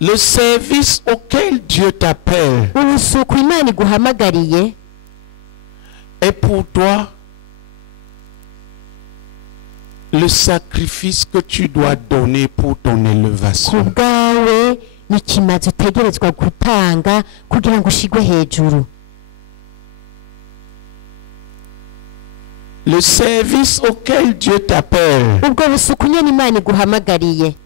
Le service auquel Dieu t'appelle ubusuku Imana iguhamagariye est pour toi le sacrifice que tu dois donner pour ton élévation. kubwawe ni kimaze utegerezwa gutanga kugira ngo ushigwe hejuru. Le service auquel Dieu t'appelle ubwo busuku nyene Imana iguhamagariye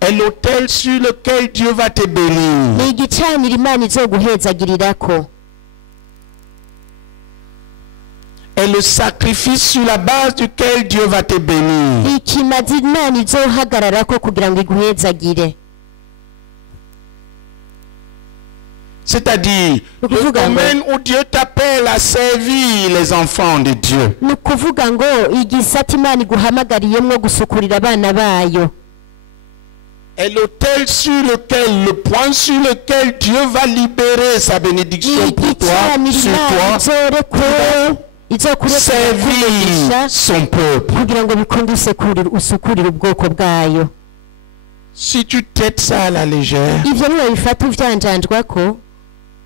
est l'autel sur lequel Dieu va te bénir. ni igicaniro Imana izoguhezagirirako, Est le sacrifice sur la base duquel Dieu va te bénir. ni ikimazi Imana izohagararako kugira ngo iguhezagire. C'est-à-dire le domaine où Dieu t'appelle à servir les enfants de Dieu. ni ukuvuga ngo igisata Imana iguhamagariyemwo gusukurira abana bayo Est l'autel sur lequel, le point sur lequel Dieu va libérer sa bénédiction pour toi, sur toi, servir son peuple. kugira ngo bikunde usukurire ubwoko bwayo. Si tu traites ça à la légère, ivyo niwe bifata uvyanjanjwako,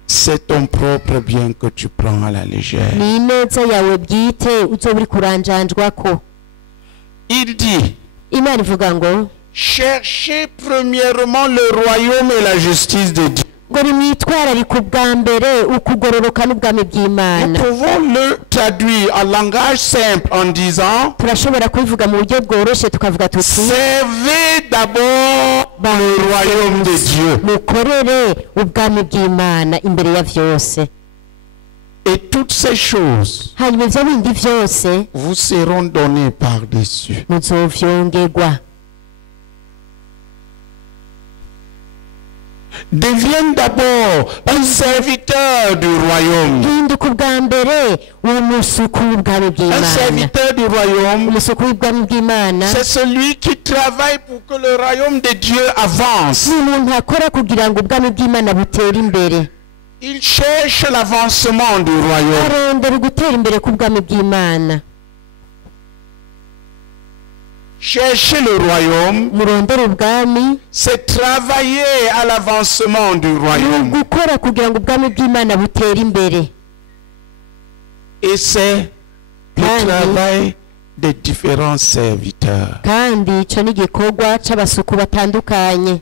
c'est ton propre bien que tu prends à la légère. ni ineza yawe bwite uzoba uri kuranjanjwako. Il dit, Imana ivuga ngo cherchez premièrement le royaume et la justice de Dieu. ngo nimwitwararike ubwa mbere ukugororoka n'ubwami Nous bw'Imana. pouvons le traduire en langage simple en disant, turashobora kubivuga mu buryo bworoshe tukavuga tuti servez d'abord le royaume de Dieu. mukorere ubwami bw'Imana imbere ya vyose, Et toutes ces choses hanyuma ivyo bindi vyose vous seront données par-dessus. muzovyongerwa. Deviens d'abord un serviteur du royaume. hinduka ubwa mbere umusuku w'ubwami Un bw'Imana. serviteur du royaume, umusuku w'ubwami bw'Imana c'est celui qui travaille pour que le royaume de Dieu avance. ni umuntu akora kugira ngo ubwami bw'Imana butere imbere, Il cherche l'avancement du royaume. arondera gutera imbere k'ubwami bw'Imana. Chercher le royaume, murondera ubwami c'est travailler à l'avancement du ni royaume. ugukora kugira ngo ubwami bw'Imana butere imbere, Et c'est le Kandi- travail des différents serviteurs. kandi ico ni igikorwa c'abasuku batandukanye.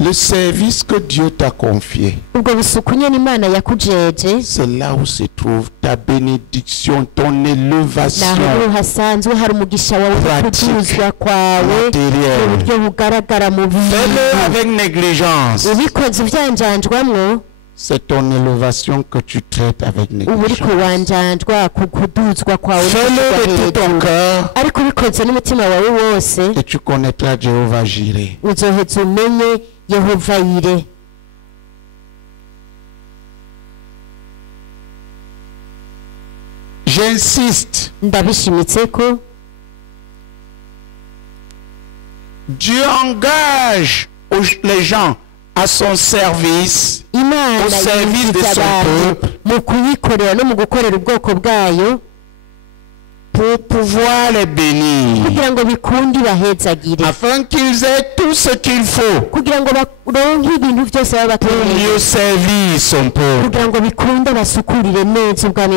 Le service que Dieu t'a confié, ubwo busuku nyene Imana yakujeje c'est là où se trouve ta bénédiction, ton élévation naho hasanzwe hari umugisha wawe kuduzwa kwawe mu matérielle. buryo bugaragara mu Fais-le bintu. avec négligence. ubikoze uvyanjanjwamwo C'est ton élévation que tu traites avec uba uri négligence. kuwanjanjwa ku kuduzwa kwawe Fais-le de n'ukugwa tout ton hejuru. cœur ariko ubikoze n'umutima wawe wose et tu connaîtras Jéhovah Jireh. uzoheza umenye Yehova Yire. J'insiste, ndabishimitse ko Dieu engage les gens à son service, Imana au service de yinjiza son abantu peuple, mu kuyikorera no mu gukorera ubwoko bwayo pour pouvoir les bénir, kugira ngo bikunde ibahezagire, afin qu'ils aient tout ce qu'il faut kugira ngo baronke ibintu byose baba pour bakeneye, mieux servir son peuple. kugira ngo bikunde basukurire neza ubwami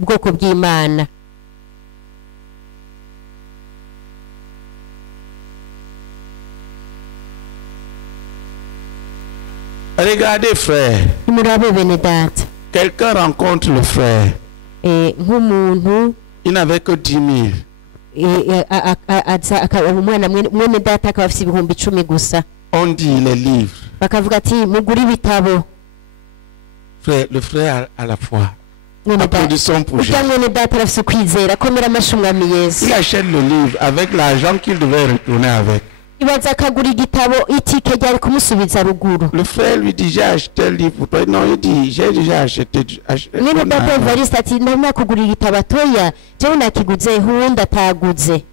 ubwoko bw'Imana. Regardez, frère, nimurabe bene data, quelqu'un rencontre le frère, nk'umuntu il n'avait que 10 000. umwana mwene data akaba afite ibihumbi 10 gusa, On dit les livres. bakavuga ati mugure ibitabo. Frère, le frère a la foi. mwene data Applaudissons pour Jésus. ujya mwene data arafite ukwizera, komera amashyi umwami Yesu. Il achète le livre avec l'argent qu'il devait retourner avec. ibaza akagura igitabo itike ryari kumusubiza ruguru. Le frère lui dit, j'ai acheté le livre pour toi. Non, il dit, j'ai déjà acheté. mwene data Evariste ati ndabona kugura igitabo atoya jewe nakiguze uwundi ataguze.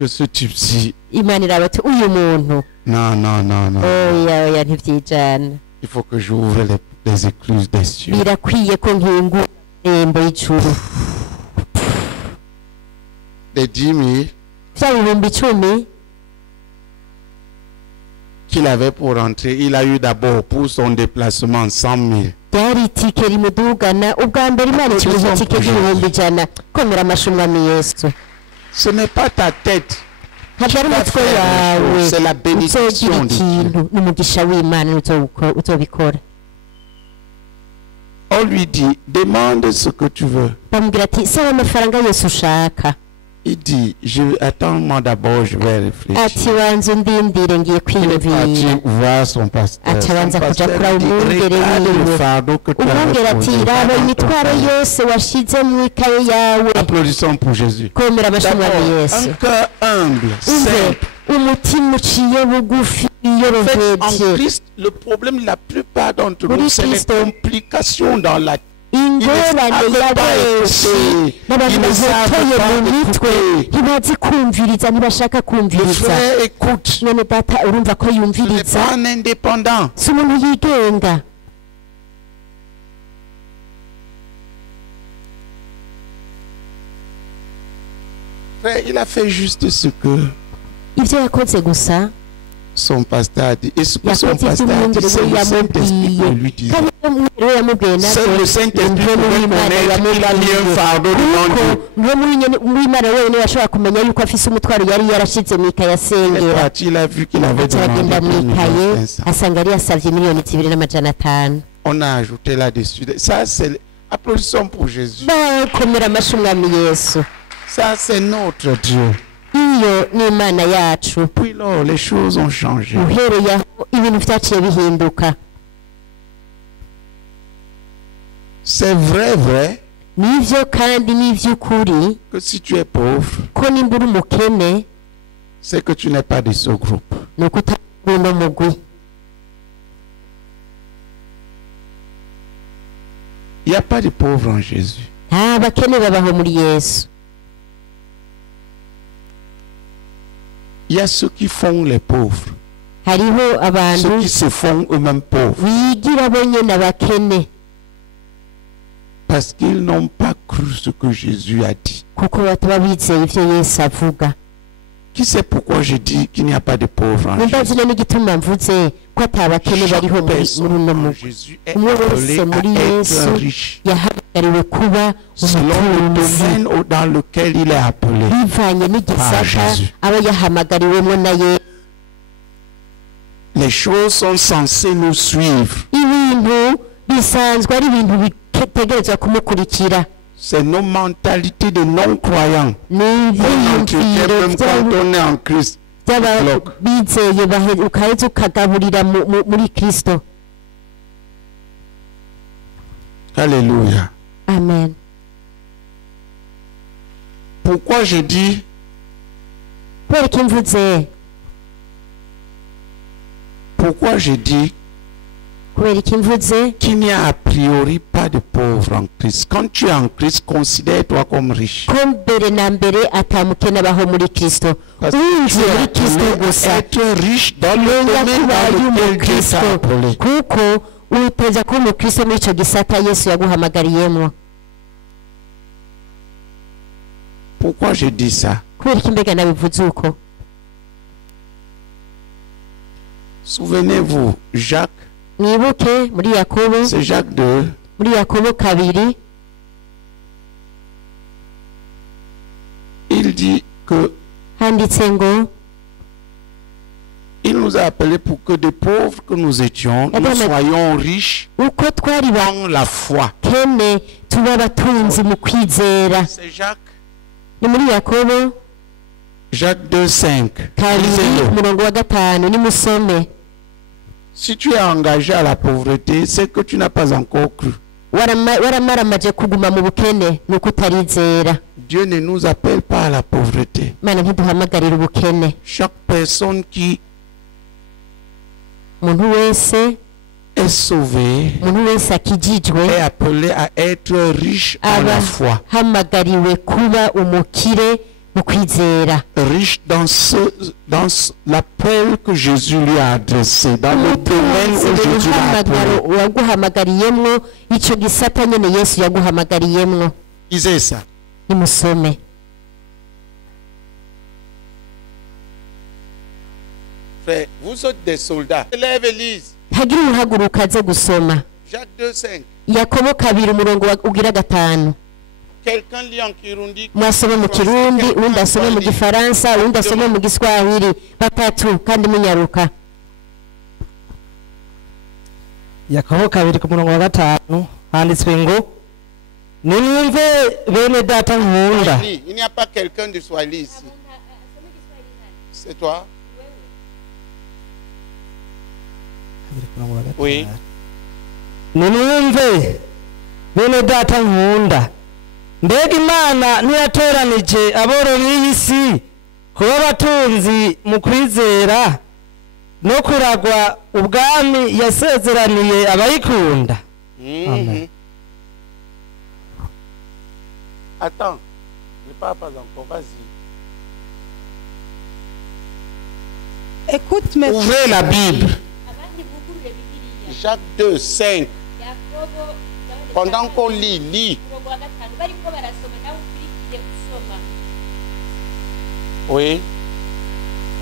Que ce type-ci. Imana iraba ati uyu muntu Non, non, non, non. oya ntivyijana, Il faut que j'ouvre les écluses des cieux. birakwiye ko nkingura irembo y'ijuru. des 10 000 vya bihumbi 10 qu'il avait pour rentrer, il a eu d'abord pour son déplacement 100 000. ryari itike rimudugana ubwa mbere Imana ikiguze itike ry'ibihumbi 100. Komera amashumwami Yesu. Ce n'est pas ta tête. ntabwo ari umutwe wawe C'est la uzogira bénédiction de Dieu. ikintu n'umugisha w'Imana uzobikora. On lui dit, demande ce que tu veux. bamubwira ati saba amafaranga yose ushaka. Il dit, attends-moi d'abord, je vais ati réfléchir. banza undindire ngiye Il est kwiyumvira. parti voir son pasteur. Ati Son abanza kuja pasteur kuraba lui dit, umwungere regarde le wiwe. fardeau que tu umwungere avais ati posé raba dans ton imitwaro cahier. yose washize mu ikaye yawe. Applaudissons pour Jésus. komera amashumwami D'abord, Yesu. un cœur humble, umve simple. umutima uciye bugufi En fait, yoroheje. en Christ, le problème, la plupart d'entre Muri nous, c'est les Kristo. complications dans la ingorane ya benshi n'abantu bahotoye mu mitwe ntibazi kumviriza ntibashaka Le kumviriza. frère écoute. mwene data urumva ko Ce n'est yumviriza pas un indépendant. si umuntu yigenga. Frère, il a fait juste ce que ibyo yakoze gusa son pasteur a dit. Et ce que son yakoze ibyo pasteur a dit, umwungere c'est we le Saint-Esprit qui yamubwiye lui disait. kandi ibyo umwungere we yamubwiye Seul le Saint-Esprit pouvait connaître qu'il a mis un fardeau devant Dieu. niwe w'Imana wenyine washobora kumenya yuko afise umutwaro yari yarashize mu ikaye Il est asengera. parti, il a vu qu'il avait aragenda mu demandé ikaye 2 500. asanga yari yasavye 2,500,000. On a ajouté là-dessus. Ça, c'est... Applaudissons pour Jésus. bakomera amashyi umwami Yesu. Ça, c'est notre Dieu. iyo ni Imana yacu. Puis là, les choses ont changé. uhereye aho ibintu vyaciye bihinduka. C'est vrai nivyo kandi n'ivy'ukuri que si tu es pauvre, ko nimba uri umukene c'est que tu n'es pas de ce groupe. ni uko utari uno mugwi. Il n'y a pas de pauvres en Jésus. nta bakene babaho muri Yesu. Il y a ceux qui font les pauvres. hariho Ceux abantu qui se font eux-mêmes pauvres. bigira bo nyene abakene Parce qu'ils n'ont pas cru ce que Jésus a dit. kuko bataba bizeye ivyo Yesu avuga. Qui sait pourquoi je dis qu'il n'y a pas de pauvres en nimba Jésus? zino n'igituma mvuze ko ata bakene bariho Chaque muri personne uno en mugwi. Jésus est umwe appelée wese muri à Yesu être riche. yahamagariwe kuba Selon le umutunzi domaine dans lequel il est appelé. bivanye n'igisata Jésus. aba yahamagariwemo na Yesu. Les choses sont censées nous suivre. ibintu bisanzwe ari ibintu bitegerezwa kumukurikira. C'est nos mentalités de non-croyants. ni On ivyiyumviro même quand on est en Christ. by'abizeye ukaheza ukagaburira muri Kristo. Alléluia. Amen. Pourquoi je dis kubera ko imvuze Pourquoi je dis kubera ko imvuze qu'il n'y a a priori pas de pauvres en Christ? Quand tu es en Christ, considère-toi comme riche. ko mbere na mbere atamukene abaho muri Kristo. Parce winjiye muri que tu Kristo es gusa être riche dans le menya domaine kuba dans lequel Dieu umukristo t'a appelé. kuko uteza kuba umukristo muri ico gisata Yesu yaguhamagariyemwo. Pourquoi je dis ça? kubera ko imbega nabivuze uko. Souvenez-vous, Jacques, mwibuke muri Yakobo, c'est Jacques 2, muri Yakobo 2 il dit que handitse ngo il nous a appelés pour que des pauvres que nous étions, nous soyons riches uko twari dans la foi. bakene tuba abatunzi mu kwizera. C'est Jacques, ni muri Yakobo Jacques 2, 5. 2 umurongo wa 5 nimusome. Si tu es engagé à la pauvreté, c'est que tu n'as pas encore cru. waramaramaje kuguma mu bukene nuko utarizera. Dieu ne nous appelle pas à la pauvreté. Imana ntiduhamagarira ubukene. Chaque personne qui umuntu wese est sauvée akijijwe est appelé à être riche en la foi. hamagariwe kuba umukire mu kwizera. Riche dans l'appel que Jésus lui a adressé, dans le domaine où Jésus l'a appelé. waguhamagariyemwo ico gisata nyene Yesu yaguhamagariyemwo. Disais ça. nimusome. Frère, vous êtes des soldats. Élève Élise. hagira uhaguruka aze gusoma Jacques 2,5. Yakobo 2 umurongo ugira 5. Quelqu'un lit en Kirundi. Mwasome mu Kirundi, undi asome mu Gifaransa, undi asome mu Giswahili. Batatu kandi munyaruka. Yakobo 2 ku murongo wa 5 handitswe ngo nimwumve bene data nkunda. Il n'y a pas quelqu'un de Swahili ici. C'est toi? Oui. Nimwumve bene data nkunda. Mbega Imana ntiyatoranije aboro b'isi kuba batunzi mu kwizera no kuragwa ubwami yasezeraniye abayikunda. Amen. Attends, ne parle pas encore, vas-y. Écoute mes Ouvrez la Bible. Jacques 2,5. Pendant qu'on lit. Oui.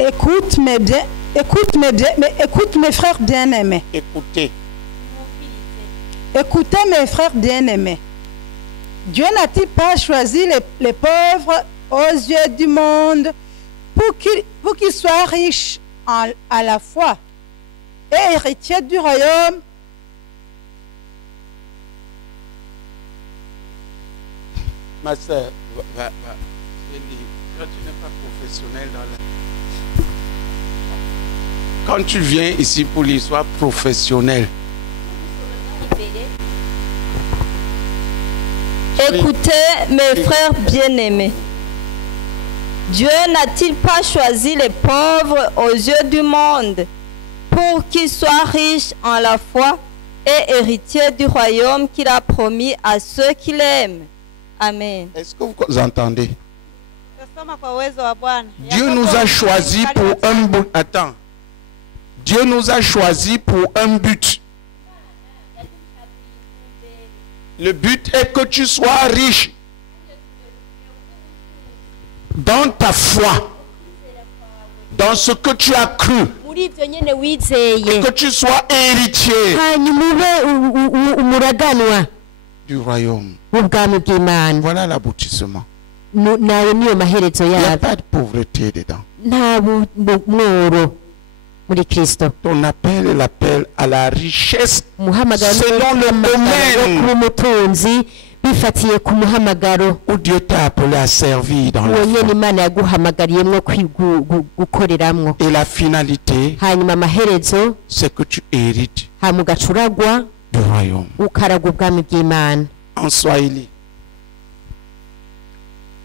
écoute mes frères bien-aimés. Écoutez. Écoutez mes frères bien-aimés. Dieu n'a-t-il pas choisi les pauvres aux yeux du monde pour qu'ils soient riches à la foi et héritiers du royaume? Ma soeur, va. Quand tu n'es pas professionnel dans la... Quand tu viens ici pour lire, sois professionnel. Écoutez mes frères bien-aimés. Dieu n'a-t-il pas choisi les pauvres aux yeux du monde pour qu'ils soient riches en la foi et héritiers du royaume qu'il a promis à ceux qui l'aiment? Amen. Est-ce que vous entendez? Dieu nous a choisis pour un but. Attends. Dieu nous a choisis pour un but. Le but est que tu sois riche dans ta foi, dans ce que tu as cru, que tu sois héritier du royaume. Voilà l'aboutissement. Il n'y a pas de pauvreté dedans. Ton appel est l'appel à la richesse selon le domaine où Dieu t'a appelé à servir dans la foi. Et la finalité, c'est que tu hérites du royaume. En Swahili.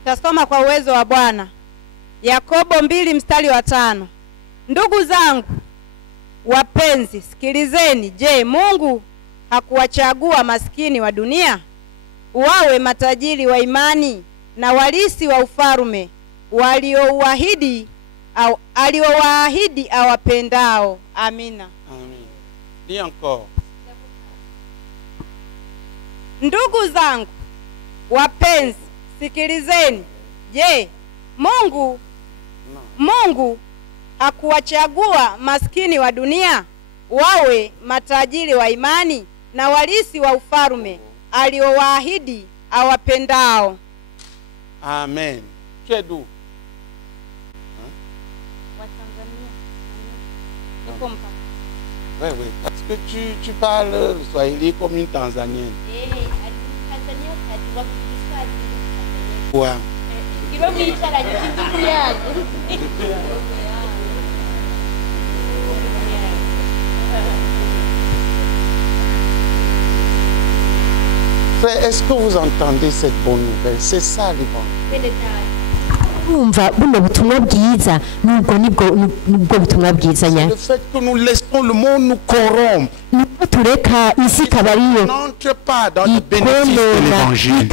Tasoma kwa uwezo wa Bwana. Yakobo 2 mstari wa 5. Ndugu zangu wapenzi, sikilizeni. Je, Mungu hakuwachagua maskini wa dunia wawe matajiri wa imani na walisi wa ufalme aliowaahidi awapendao? Amina. Amen. Dis encore. Ndugu zangu wapenzi, sikilizeni. Je, Mungu hakuwachagua maskini wa dunia wawe matajiri wa imani na walisi wa ufalme aliowaahidi awapendao? Amen. Tu es d'où? Oui, parce que tu parles le Swahili comme une Tanzanienne. Ouais. Frère, est-ce que vous entendez cette bonne nouvelle? C'est ça l'évangile. Le fait que nous laissons le monde nous corrompre. N'entre pas dans le bénéfice de l'évangile.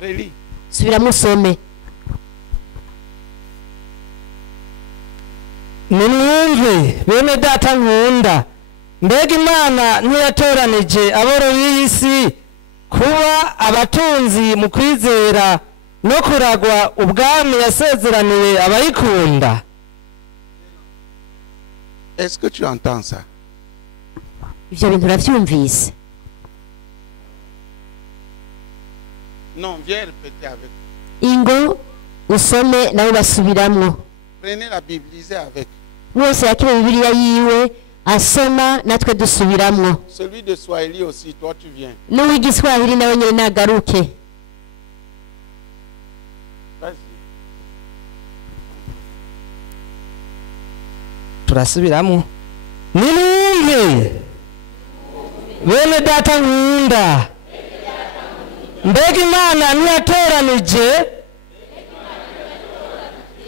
Relis. Nimwumve bene data nkunda. Mbega Imana ntiyatoranije aboro b'isi kuba abatunzi mu kwizera no kuragwa ubwami yasezeraniye abayikunda. Est-ce que tu entends ça? ivyo bintu uravyumvise? Non, viens répéter avec. ingo usome nawe basubiramwo. Prenez la Bible, lisez avec. wose yakire bibiliya yiwe asoma natwe dusubiramwo. Celui de Swahili aussi, toi tu viens. n'uw'igiswahili nawe nyene nagaruke. Vas-y. Turasubiramo. Nimwumve bene data nkunda, mbega Imana ntiyatoranije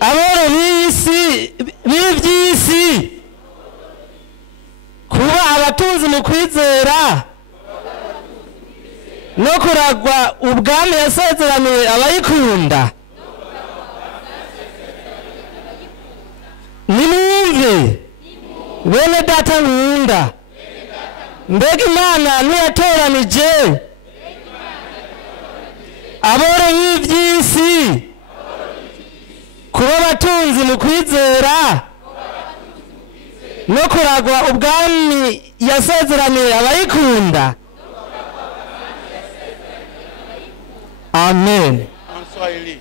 aboro b'ivy'isi kuba abatunzi mu kwizera no kuragwa ubwami yasezeraniye abayikunda. Nimwumve bene data nkunda, mbega Imana ntiyatoranije aboro b'ivy'isi kuba abatunzi mu kwizera no kuragwa ubwami yasezeraniye abayikunda. Amen. En Swahili.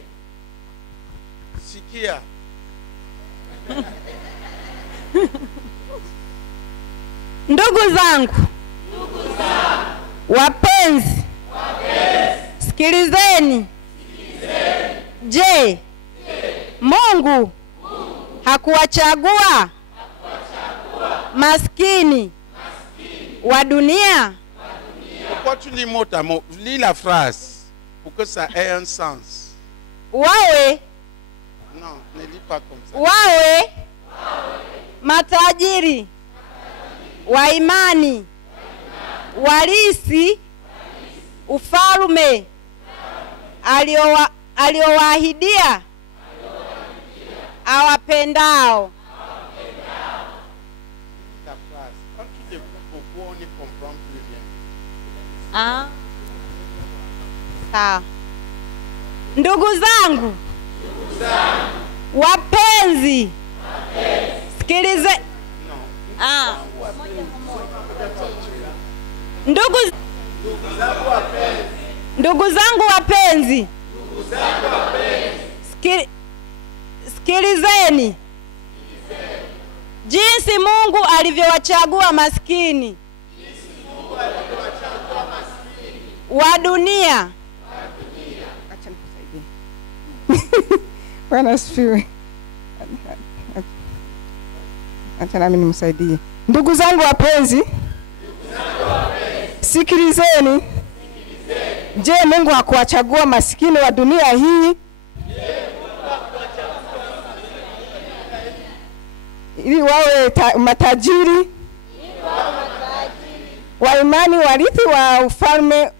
Sikia. Ndugu zangu wapenzi, sikilizeni. Je, Mungu hakuwachagua maskini wa dunia? Pourquoi tu lis mot à mot? Lis la phrase pour que ça ait un sens. Wawe Non, ne lis pas comme ça. wawe matajiri wa imani, warisi ufalme aliowahidia awapendao. La phrase. Quand tu découpes beaucoup, on ne comprend plus rien. Sawa. Ndugu zangu wapenzi, sikilize. Ndugu zangu wapenzi, sikilizeni jinsi Mungu alivyowachagua maskini wa dunia. Acha nikusaidie. Bwana asifiwe. Acha nami nimsaidie. Ndugu zangu wapenzi, sikilizeni. Je, Mungu hakuwachagua maskini wa dunia hii ili wawe matajiri wa imani, warithi wa ufalme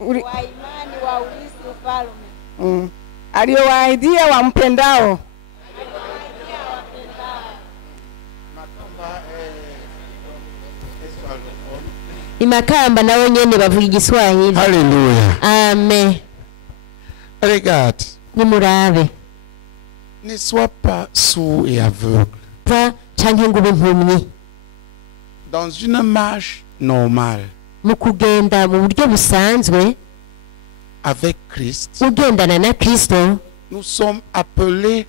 wa imani, wa urithi ufalme aliowahidia wampendao. Imakamba nawe nyene bavuga igiswahili. Alléluia. Amen. Regarde. Nimurabe. Ne sois pas sourd et aveugle. Pa canke ngo ube impumyi. Dans une marche normale Mu kugenda mu buryo busanzwe avec Christ, ugendana na Kristo, nous sommes appelés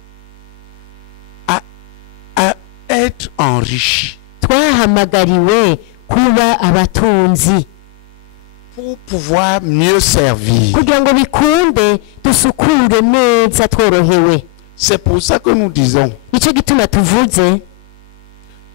à être enrichis twahamagariwe kuba abatunzi pour pouvoir mieux servir. kugira ngo bikunde dusukure neza tworohewe. C'est pour ça que nous disons Nico gituma tuvuze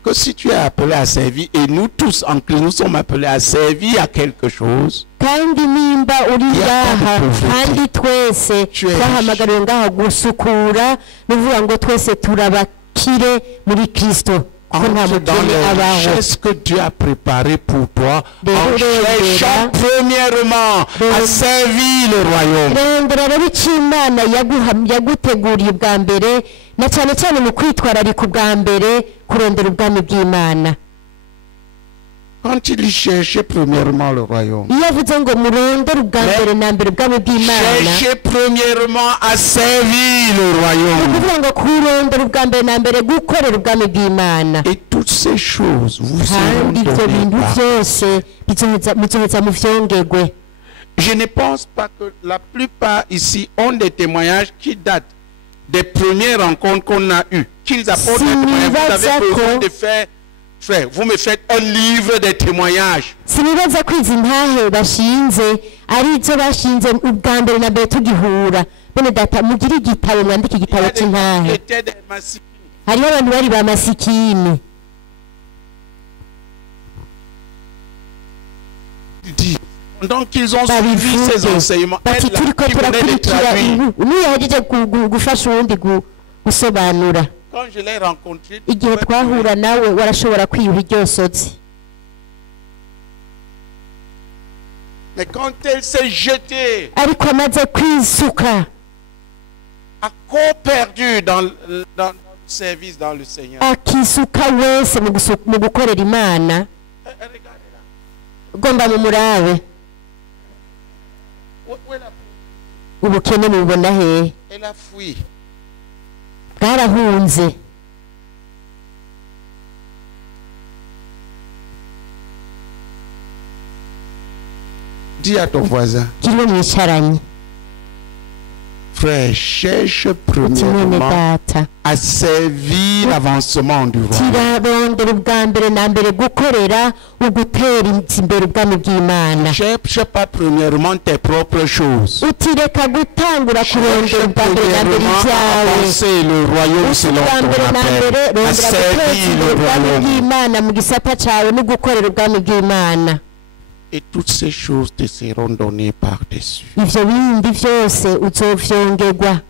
que si tu es appelé à servir, et nous tous en Christ, nous sommes appelés à servir à quelque chose, kandi nimba uri ngaha kandi twese twahamagariwe ngaha gusukura, nuvuga ngo twese turabakire muri Kristo. entre dans les richesses que Dieu a préparées pour toi, en cherchant premièrement à servir le royaume. Rondera rero icyo Imana yaguteguriye ubwa mbere, na cyane cyane mu kwitwararika ubwa mbere kurondera ubwami bw'Imana. Quand il cherchait premièrement le royaume, iyo avuze ngo murondere ubwa mbere na mbere ubwami bw'imana cherchez premièrement à servir le ni royaume. ukuvuga ngo kurondera ubwa mbere na mbere gukorera ubwami bw'imana Et toutes ces choses vous seront kandi ibyo données bintu par. byose muzoheza mu vyongerwe. Je ne pense pas que la plupart ici ont des témoignages qui datent des premières rencontres qu'on a eues. Qu'ils apportent des témoignages. Vous avez besoin de faire, frère, vous me faites un livre de témoignages. sinibaza ko izi ntahe bashinze ari izo bashinze ubwa mbere na mbere tugihura. Bene data mugire igitabo mwandike Il y igitabo a des gens qui cy'intahe. étaient des massiques. Hariho abantu bari ba masikini Donc ils ont suivi ces babivuge enseignements. bati Elle, là, turiko qui venait de turakurikira traduire. niyo yahejeje gufasha uwundi gusobanura. Quand je l'ai rencontré, Igihe twahura nawe warashobora kwiyuha iryosozi, mais quand elle s'est jetée ariko amaze kwisuka à corps perdu dans le service dans le Seigneur. akisuka wese mu gukorera Imana, Regardez là. ugomba mu murabe Où est la- ubukene mubona hehe? Elle a fui. Bwarahunze. Dis à ton voisin, Kiriwe mwicaranye frère, cherche uti mwene premièrement data à servir l'avancement du roi. kirarondera ubwa mbere na mbere gukorera ugutera imbere ubwami bw'Imana. Cherche pas premièrement tes propres choses. Utireka gutangura kurondera Cherche ubwa mbere na mbere premièrement à ibyawe. avancer le royaume selon ubwa mbere ton na mbere appel. À rondera guteza servir imbere le ubwami royaume. bw'Imana mu gisata cyawe no gukorera ubwami bw'Imana. Et toutes ces choses te seront données par-dessus. Ivyo bindi vyose uzovyongerwa.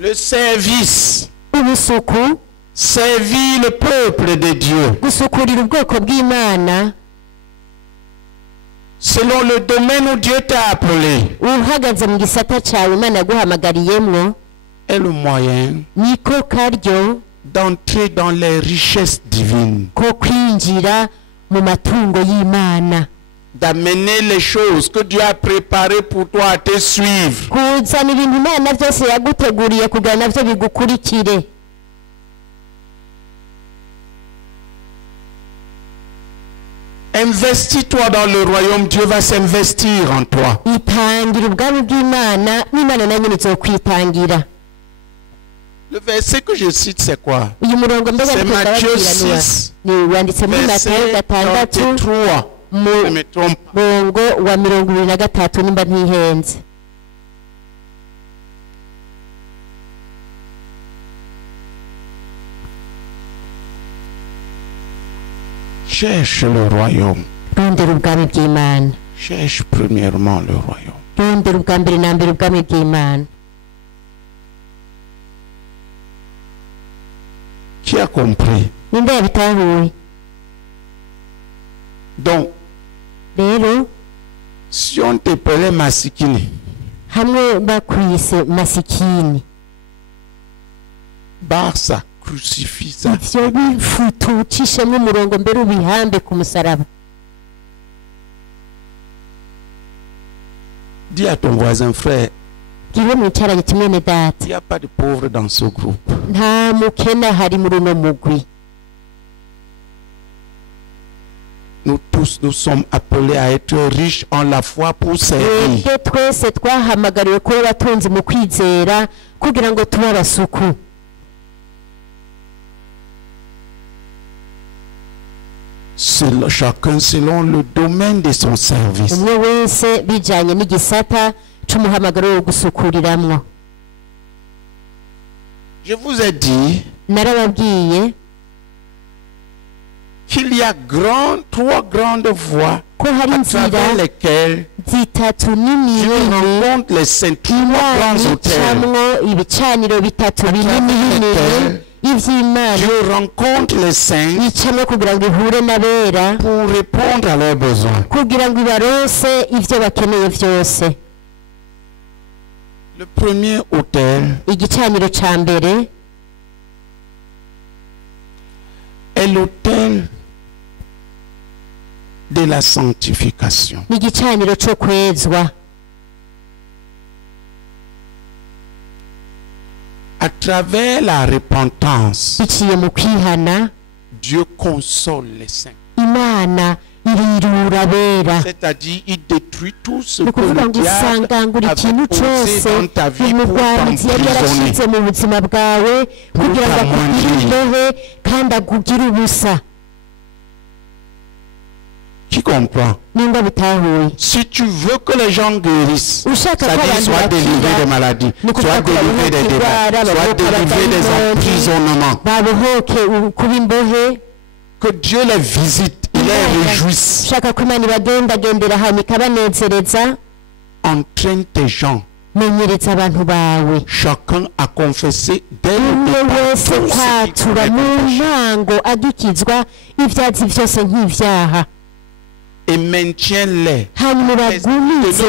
Le service. Ubusuku, Servir le peuple de Dieu. gusukurira ubwoko bw'Imana Selon le domaine où Dieu t'a appelé. uhagaze mu gisata cyawe Imana yaguhamagariyemwo, Est le moyen niko karyo d'entrer dans les richesses divines. ko kwinjira mu matungo y'Imana, D'amener les choses que Dieu a préparées pour toi à te suivre. kuzana ibintu Imana byose yaguteguriye kugira navyo bigukurikire. Investis-toi dans le royaume, Dieu va s'investir en toi. Itangira ubwami bw'Imana n'Imana nayo nyene izokwitangira. Le verset que je cite, c'est quoi? Uyu murongo mbega C'est ariko Matthieu ndababwira 6, ni wanditse muri Matayo verset 6 33. mu Je ne me trompe pas. murongo wa 23 nimba ntihenze. Cherche le royaume. Rondera ubwami bw'Imana. Cherche premièrement le royaume. Rondera ubwa mbere na mbere ubwami bw'Imana. Qui a compris? Ninde yabitahuye? Donc, Rero si on t'appelait Masikini, hamwe bakwise masikini, Barça, crucifie ça. ivyo bifutu ucishemwo umurongo mbere ubihambe ku musaraba. Dis à ton voisin, frère, Giwe mwicaranye ati mwene data, il n'y a pas de pauvres dans ce groupe. nta mukene hari muri uno mugwi. Nous tous, nous sommes appelés à être riches en la foi pour servir. Twebwe twese twahamagariwe kuba abatunzi mu kwizera kugira ngo tube abasuku. Chacun selon le domaine de son service. Umwe wese bijanye n'igisata c'umuhamagaro wo gusukuriramwo. Je vous ai dit Narababwiye qu'il y a trois grandes voies ko hari à inzira travers lesquelles zitatu nini Dieu nini rencontre les saints. Trois Imana grands hôtels. icamwo ibicaniro bitatu binini binini ivy'Imana Dieu rencontre les saints icamwo kugira ngo ihure n'abera, pour répondre à leurs besoins. kugira ngo ibarose ivyo bakeneye vyose. Le premier hôtel, Igicaniro ca mbere l'autel de la sanctification. ni igicaniro cyo kwezwa. À travers la repentance, biciye mu kwihana Dieu console les saints. Imana irirura abera. C'est-à-dire, il détruit tout ce ni que ukuvuga le ngo diable usangangura avait ikintu posé cyose dans ta vie pour umugwanzi yari yarashyize t'emprisonner. mu buzima bwawe kugira ngo akugire imbehe kandi akugire ubusa. Qui comprend? nimba bitahuye Si tu veux que les gens guérissent, ushaka ko c'est-à-dire abantu soit délivrés des maladies, ni soit ukuvuga ko délivrés des babohoka débats, soit délivrés des emprisonnements, babohoke kuba imbohe, que Dieu les visite, il les réjouisse. ushaka ko Imana ibagendagendera hanyuma ikabanezereza, Entraîne tes gens. menyereza abantu bawe Chacun a confessé dès le umwe départ wese tout ce qui kwatura mu commet. ntango agikizwa ibyazi byose nk'ibyaha, Et maintiens-les. hanyuma bagumize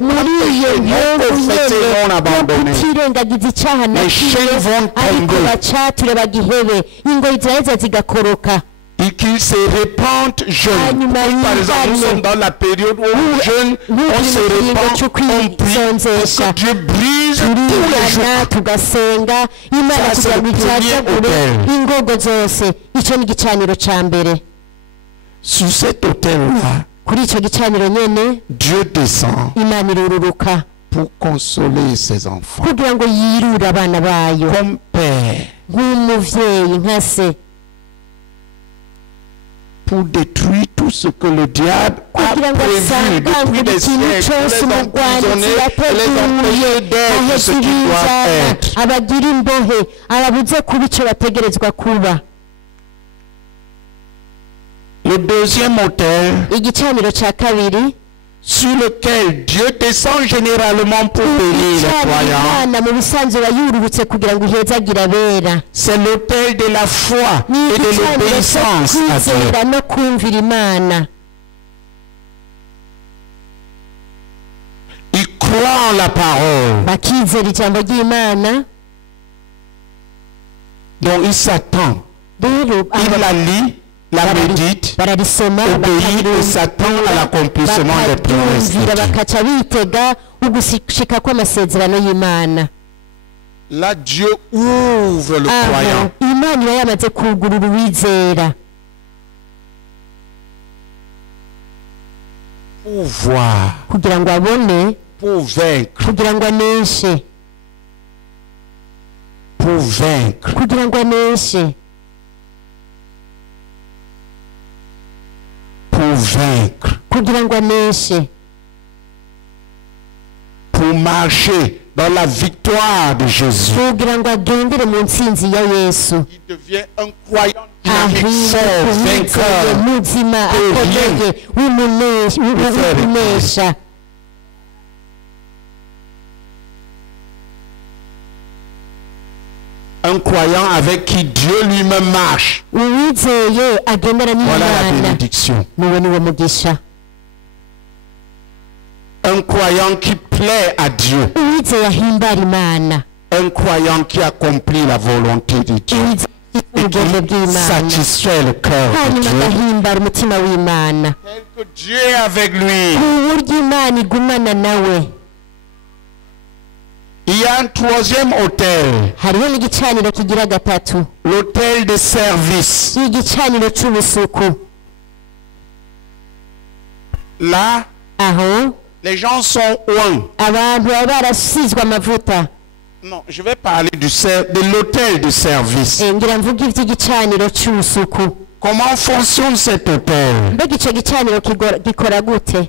muri iyo mpamvu nyene yo kutirengagiza icyaha na kimwe, ariko bacature bagihebe, ingoyi ziraheza zigakoroka. Et qu'ils se répandent jeunes. Par exemple, nous sommes dans la période où les jeunes, on se répand, on prie, parce que Dieu brise tous les jours. turiyana tugasenga Imana Ça, c'est kugira ngo le premier icagagure autel. ingogo zose. Icyo ni igicaniro cya mbere. Sur cet autel-là, kuri icyo gicaniro nyene Dieu descend Imana irururuka pour consoler ses enfants. kugira ngo yirure abana bayo Comme père, nk'umuvyeyi nka se, pour détruire tout ce que le diable a kugira ngo prévu depuis asangangure des ikintu siècles, cyose les umugwanyi emprisonner et les yateguye empêcher d'être ce aheza qu'ils doivent ibizana être. abagira imbohe, ababuze kuba icyo bategerezwa kuba. Le deuxième autel igicaniro cya kabiri sur lequel Dieu descend généralement pour bénir les croyants, Imana mu bisanzwe yururutse kugira ngo ihezagire abera, c'est l'autel de la foi ni et de igicaniro cyo l'obéissance à Dieu. kwizera no kumvira Imana. Ils croient en la parole, bakizera ijambo ry'Imana, donc ils s'attendent. rero Il la lit, la médite, bararisoma obéit et s'attend à l'accomplissement des promesses de bakaryumvira Dieu. bakaca bitega ugushika kw'amasezerano y'Imana. Là, Dieu ouvre le croyant. Imana iba yamaze kugurura uwizera Pour voir, kugira ngo abone, pour vaincre, kugira ngo aneshe, pour vaincre, kugira ngo aneshe, pour vaincre, kugira ngo aneshe, pour marcher dans la victoire de Jésus. kugira ngo agendere mu ntsinzi ya Yesu, Il devient un croyant dynamique, ahinda fort, kumwizeye vainqueur. muzima akomeye w'umunesha. Un croyant avec qui Dieu lui-même marche. uwizeye agendera Voilà la n'Imana, bénédiction. niwe niwe mugisha. Un croyant qui plaît à Dieu. uwizeye ahimbara Imana, Un croyant qui accomplit la volonté de Dieu. uwizeye Et ubugombe qui bw'Imana, satisfait le cœur de hanyuma Dieu. agahimbara umutima w'Imana, Tel que Dieu est avec lui. ku buryo Imana igumana nawe. Il y a un troisième autel. hariho n'igicaniro kigira gatatu, L'autel de service. igicaniro cy'ubusuku. Là, aho les gens sont loin. abantu baba barasizwe amavuta. Non, je vais parler de l'autel de service. ngira mvuga iby'igicaniro cy'ubusuku. Comment fonctionne cet autel? mbega icyo gicaniro gikora gute?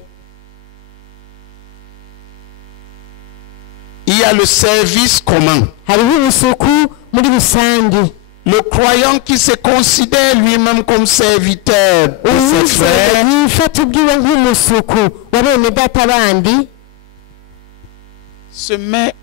Il y a le service commun. hariho ubusuku muri rusange. Le croyant qui se considère lui-même comme serviteur de ses uwizeye frères yifata ubwiwe nk'umusuku wa bene data bandi, se met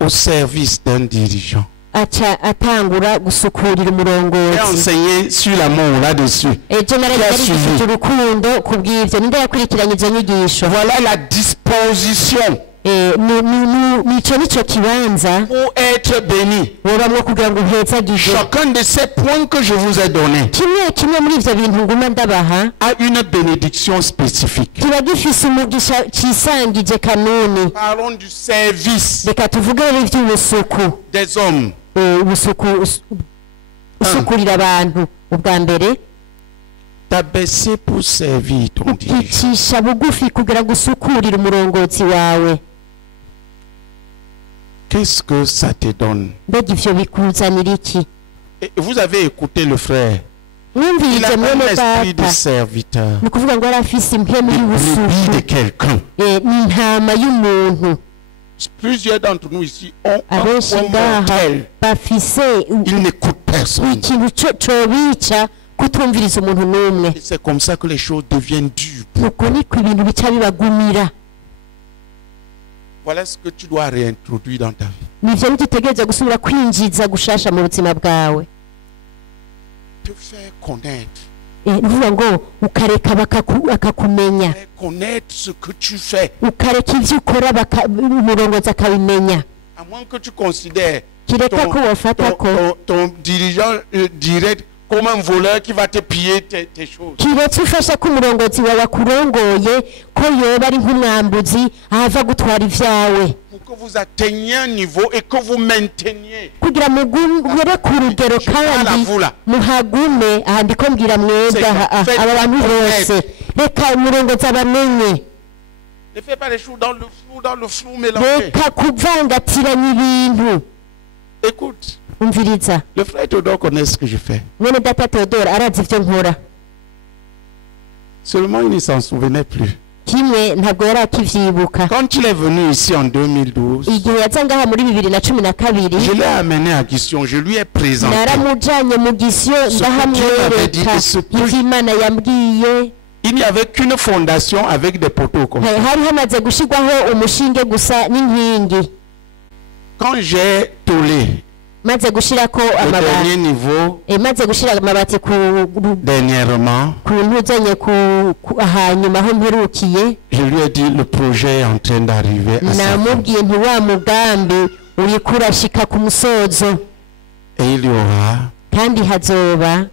au service d'un dirigeant. aca atangura gusukurira J'ai umurongozi. enseigné sur l'amour là-dessus. ejo narigifite urukundo ku bw'ibyo, ninde yakurikiranye izo nyigisho? Voilà la disposition nico nico kibanza pour être béni. wobamwo kugira ngo uhezagirwe. Chacun de ces points que je vous ai donnés kimwe muri ivyo bintu nguma ndabaha a une bénédiction spécifique. kiba gifise umugisha cisangije kanuni. Parlons du service reka tuvuge rero ivy'ubusuku des hommes. ubusuku usukurira abantu. ubwa mbere T'abaisser pour servir ton dirigeant. ukicisha bugufi kugira ngo usukurire umurongozi wawe. Qu'est-ce que ça te donne? mbega ivyo bikuzanira iki? Et vous avez écouté le frère. Il a mwumvirize un mwene esprit de data serviteur, ni ukuvuga ngo yari afise impemu de brebis y'ubusuku de quelqu'un. n'intama y'umuntu. Plusieurs d'entre nous ici ont un abenshi point ngaha mortel. bafise Ils n'écoutent personne. ikintu cobica kutumviriza umuntu n'umwe. Et c'est comme ça que les choses deviennent dures. nuko niko ibintu bica bibagumira. Voilà ce que tu dois réintroduire dans ta vie. nivyo nitutegereza gusubira kwinjiza gushasha mu buzima bwawe. Te faire connaître. ni ukuvuga ngo ukareka bakakumenya, Faire connaître ce que tu fais. ukareka ivyo ukora umurongozi akabimenya. À moins que tu considères kireka ko wafata ko ton dirigeant direct comme un voleur qui va te piller tes choses. kiretse ufasha ko umurongozi wawe akurongoye ko yoba ari nk'umwambuzi ahava gutwara ivyawe. Pour que vous atteigniez un niveau et que vous mainteniez. kugira mugere ku rugero kandi muhagume. aha ndiko mbwira mwebwe aba bantu bose reka umurongozi abamenye. Ne fais pas les choses dans le flou mélangé. reka kuvangatiranya ibintu. Écoute, umviriza, le frère Théodore connaît ce que je fais. mwene data Theodore arazi ivyo nkora. Seulement il ne s'en souvenait plus. kimwe ntabwo yari akivyibuka. Quand il est venu ici en 2012, igihe yaza ngaha muri 2012 je l'ai amené à Gission, je lui ai présenté. naramujanye mu Gisyo ndahamwereka ivyo Imana yambwiye. Il n'y avait qu'une fondation avec des poteaux comme ça. hari hamaze gushirwaho umushinge gusa n'inkingi. Quand j'ai tolé maze gushirako au dernier amabati niveau, maze gushira amabati dernièrement, ku ntuzanye hanyuma aho mperukiye, je lui ai dit le projet est en train d'arriver à sa fin. namubwiye nti wa mugambi uriko urashika ku musozo Et il y aura, kandi hazoba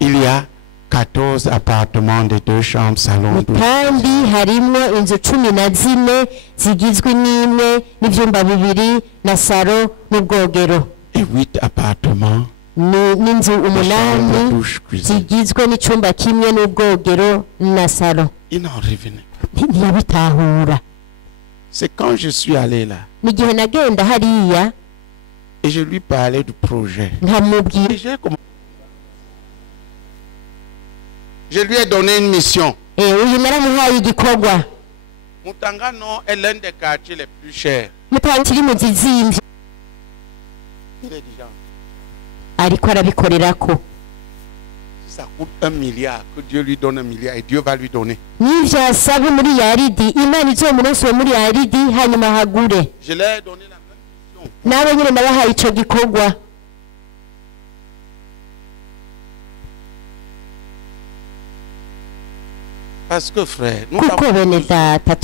il y a 14 appartements de 2 chambres, salon, 12. kandi harimwo inzu 14 zigizwe n'imwe n'ivyumba 2 na saro n'ubwogero, Et 8 appartements, n'inzu de 8 douche, cuisine. zigizwe n'icumba kimwe n'ubwogero na saro. Il n'en revenait pas. ntiyabitahura. C'est quand je suis allé là n'igihe nagenda hariya et je lui parlais du projet. nkamubwira, Je lui ai donné une mission. uyu naramuhaye igikorwa. Moutangano est l'un des quartiers les plus chers. Mutanga kiri mu zizimvye Il est déjà. ariko arabikorerako. Ça coûte 1 milliard, que Dieu lui donne 1 milliard et Dieu va lui donner. n'ivyo asaba muri yaridi Imana izomuronse muri yaridi hanyuma hagure. Je leur ai donné la même mission. nawe nyine nabahaye ico gikorwa. Parce que frère, nous kuko bene data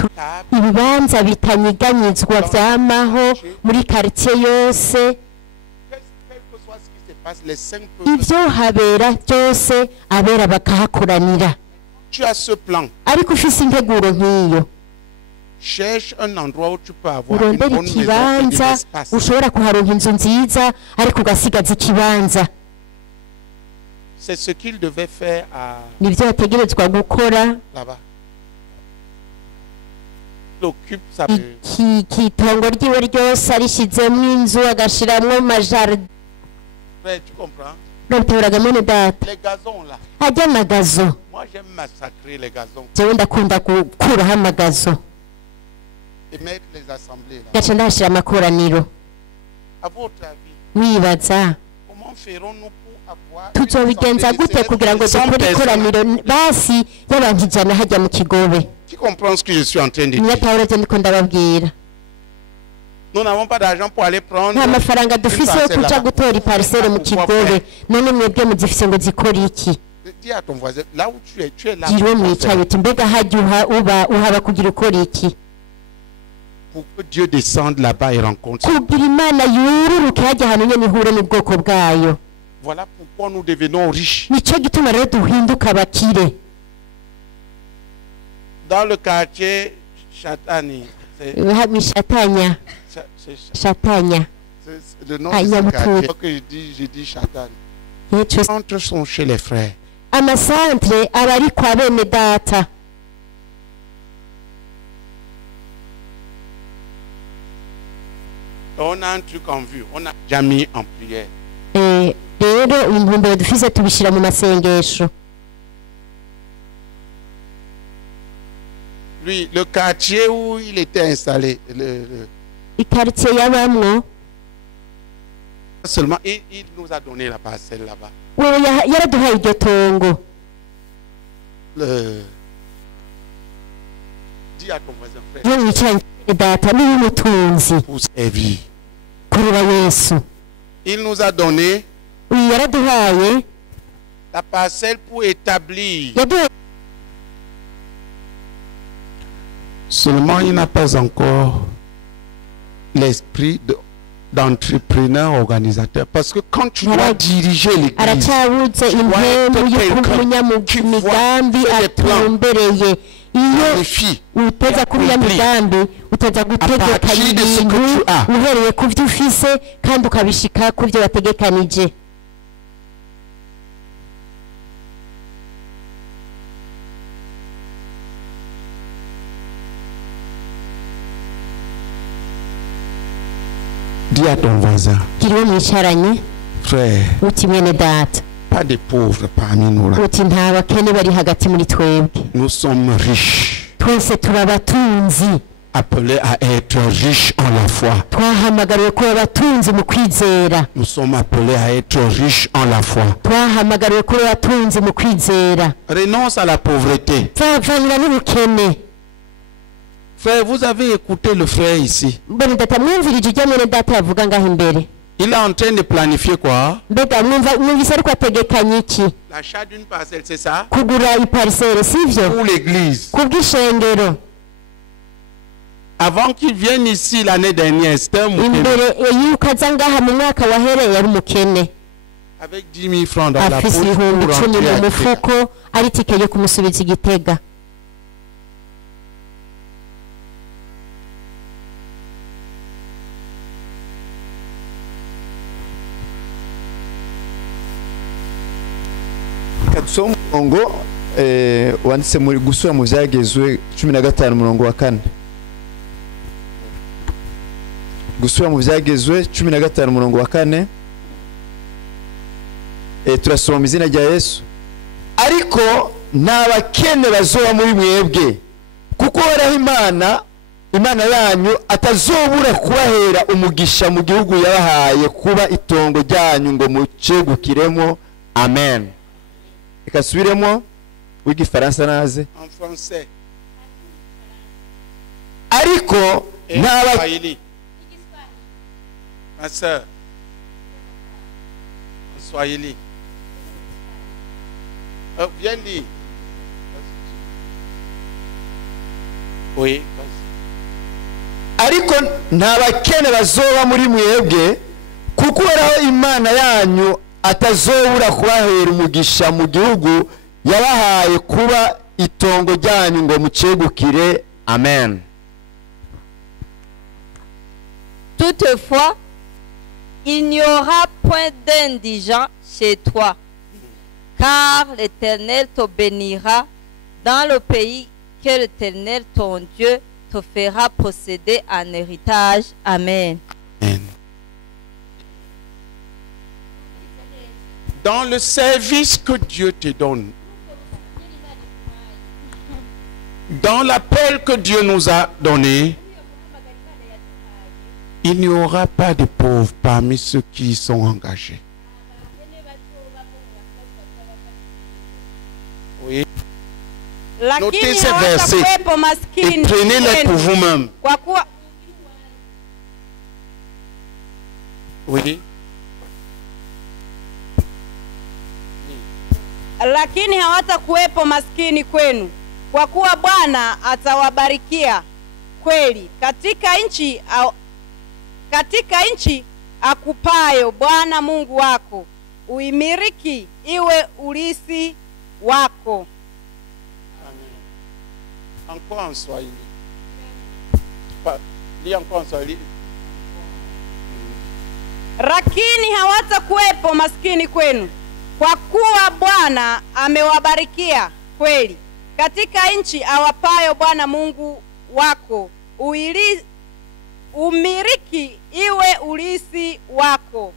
ibibanza bitanyiganyizwa vyamaho muri quartier yose, quel que soit ce qui se passe, les 5 peuples. ivyo habera byose abera bakahakoranira. Tu as ce plan. ariko ufise integuro nk'iyo, Cherche un endroit où tu peux avoir une urondera bonne maison et de ikibanza l'espace. ushobora kuharonka inzu nziza ariko ugasigaza ikibanza. C'est ce qu'il devait faire à nivyo yategerezwa gukora. là-bas. Il occupe sa itongo ryiwe ryose arishizemwo inzu agashiramwo majaride. frère, tu comprends? nobiteberaga mwene data Les gazons là. ajya amagazo. Moi j'aime massacrer les gazons jewe ndakunda gukuraho amagazo et mettre les assemblées là. gaca ndahashira amakoraniro. À votre avis, wibaza comment ferons-nous pour avoir tuzobigenza gute kugira ngo dukore ikoraniro basi y'abantu 100 hajya mu Kigobe? Qui comprend ce que je suis en train de dire? nyatahura je ndiko ndababwira, Nous n'avons pas d'argent pour aller prendre nta mafaranga dufise yo kuja gutora iparisere mu Kigobe. none mwebwe muzifise ngo zikora iki? Dis à ton voisin, là où tu es là. jiriwe mwicaye uti mbega hajya uhaba kugira ukora iki? pour que Dieu descende là-bas et rencontre. Voilà pourquoi nous devenons riches. Dans le quartier Chatani, c'est le nom de ce quartier que je dis Chatani. Les centres sont chez les frères. On a un truc en vue, on a déjà mis en prière. Lui, le quartier où il était installé, seulement il nous a donné la parcelle là-bas. Dis à ton voisin, frère, pour servir. Il nous a donné la parcelle pour établir. Seulement, il n'a pas encore l'esprit d'entrepreneur organisateur. Parce que quand tu dois diriger l'église, tu dois être quelqu'un qui voit des plans, planifie, à partir de ce que tu as. Dis à ton voisin, frère, pas de pauvres parmi nous là. Nous sommes riches, appelés à être riches en la foi. Nous sommes appelés à être riches en la foi. Renonce à la pauvreté. Frère, vous avez écouté le frère ici. Il est en train de planifier quoi? L'achat d'une parcelle, c'est ça? Pour l'église. Avant qu'il vienne ici l'année dernière, c'était un mukene. Avec 10 000 francs dans la poche pour rentrer à Gitega. Somo ngo wanditse muri gusura mu byagezwe 15 murongo wa 4. Gusura mu byagezwe 15 murongo wa 4. Turasoma izina rya Yesu. Ariko ntabakene bazoba muri mwebwe kuko waraho Imana yanyu atazobura kubahera umugisha mu gihugu yabahaye kuba itongo ryanyu ngo mucegukiremo. Amen. Ekasubiremo w'igifaransa naze en français. Ariko n'abakili ma sœur en swahili. Viens dire. Oui, ariko ntabakene bazoba muri mwebwe kuko waraho Imana yanyu atazobura kubahera umugisha mu gihugu yabahaye kuba itongo ryanyu ngo mucegukire. Amen. Toutefois, il n'y aura point d'indigents chez toi, car l'Éternel te bénira dans le pays que l'Éternel ton Dieu te fera posséder en héritage. Amen. Amen. Dans le service que Dieu te donne, dans l'appel que Dieu nous a donné, il n'y aura pas de pauvres parmi ceux qui y sont engagés. Oui. Notez ces versets et prenez-les pour vous-même. Oui. Lakini hawatakuwepo maskini kwenu, kwa kuwa Bwana atawabarikia kweli katika nchi akupayo Bwana Mungu wako, uimiriki iwe ulisi wako. Encore en Swahili. Lis encore en Swahili. Lakini hawatakuwepo maskini kwenu, kwa kuwa Bwana amewabarikia kweli katika nchi awapayo Bwana Mungu wako, umiriki iwe ulisi wako.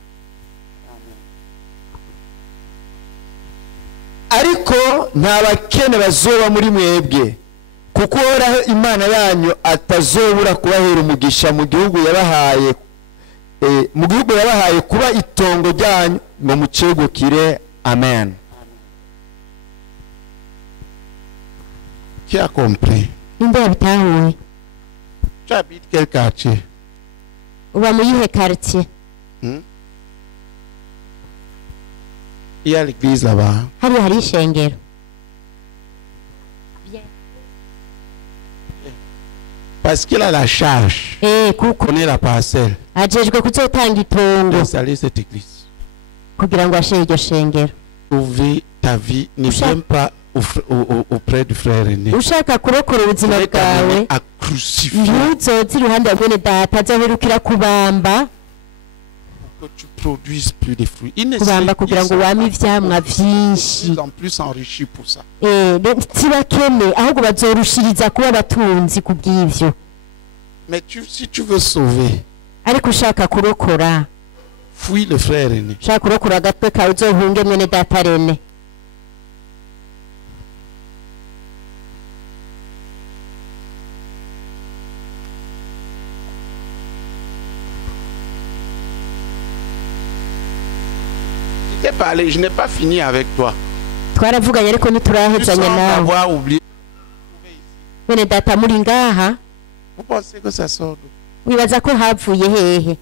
ariko nta bakene bazoba muri mwebwe, kuko Uhoraho Imana yanyu atazobura kubahera umugisha mu gihugu yabahaye kuba itongo ryanyu ngo mucegukire. Amen. Qui a compris? Ninde yabitahuye? Tu habites quel quartier? Uba mu yihe quartier? Il y a l'église là-bas. Hari ishengero. Parce qu'il a la charge. Kuko connaît la parcelle. Ajejwe kuzotanga itongo. Installer cette église. Kugira ngo ashe iryo shengero. Sauver ta vie, ne viens pas auprès du frère aîné. Ushaka kurokora ubuzima bwawe. À crucifier. Ntuzoze iruhande ya mwene data azaherukira kubamba. Que tu produises plus de fruits. Kubamba kugira ngo wame ivyamwa vyinshi. En plus enrichi pour ça. Tibakene ahubwo bazorushiriza kuba abatunzi kubw'ivyo. Mais si tu veux sauver, ariko ushaka kurokora, fuis le frère aîné. Ushaka kurokora agatwe kawe uzohunge mwene data rene. Je n'ai pas fini avec toi. Twaravuganye ariko ntiturahezanya nawe. Mwene data muri ngaha. Vous pensez que ça sort d'où? Wibaza ko havuye hehe?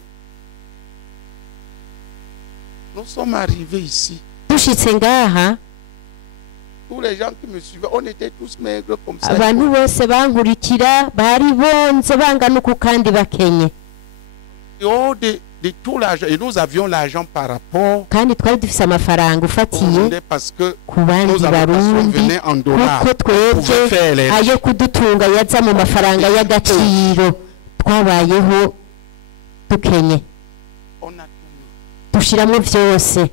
Nous sommes arrivés ici. Dushitse ngaha. Tous les gens qui me suivaient, on était tous maigres comme ça. Abantu bose bankurikira bari bonze bangana uku kandi bakenye. De tout l'argent, et nous avions l'argent par rapport kandi twari dufise amafaranga ufatiye ku bandi barundi kuko twebwe ayo kudutunga yaza mu mafaranga y'agaciro twabayeho dukenye dushiramwo vyose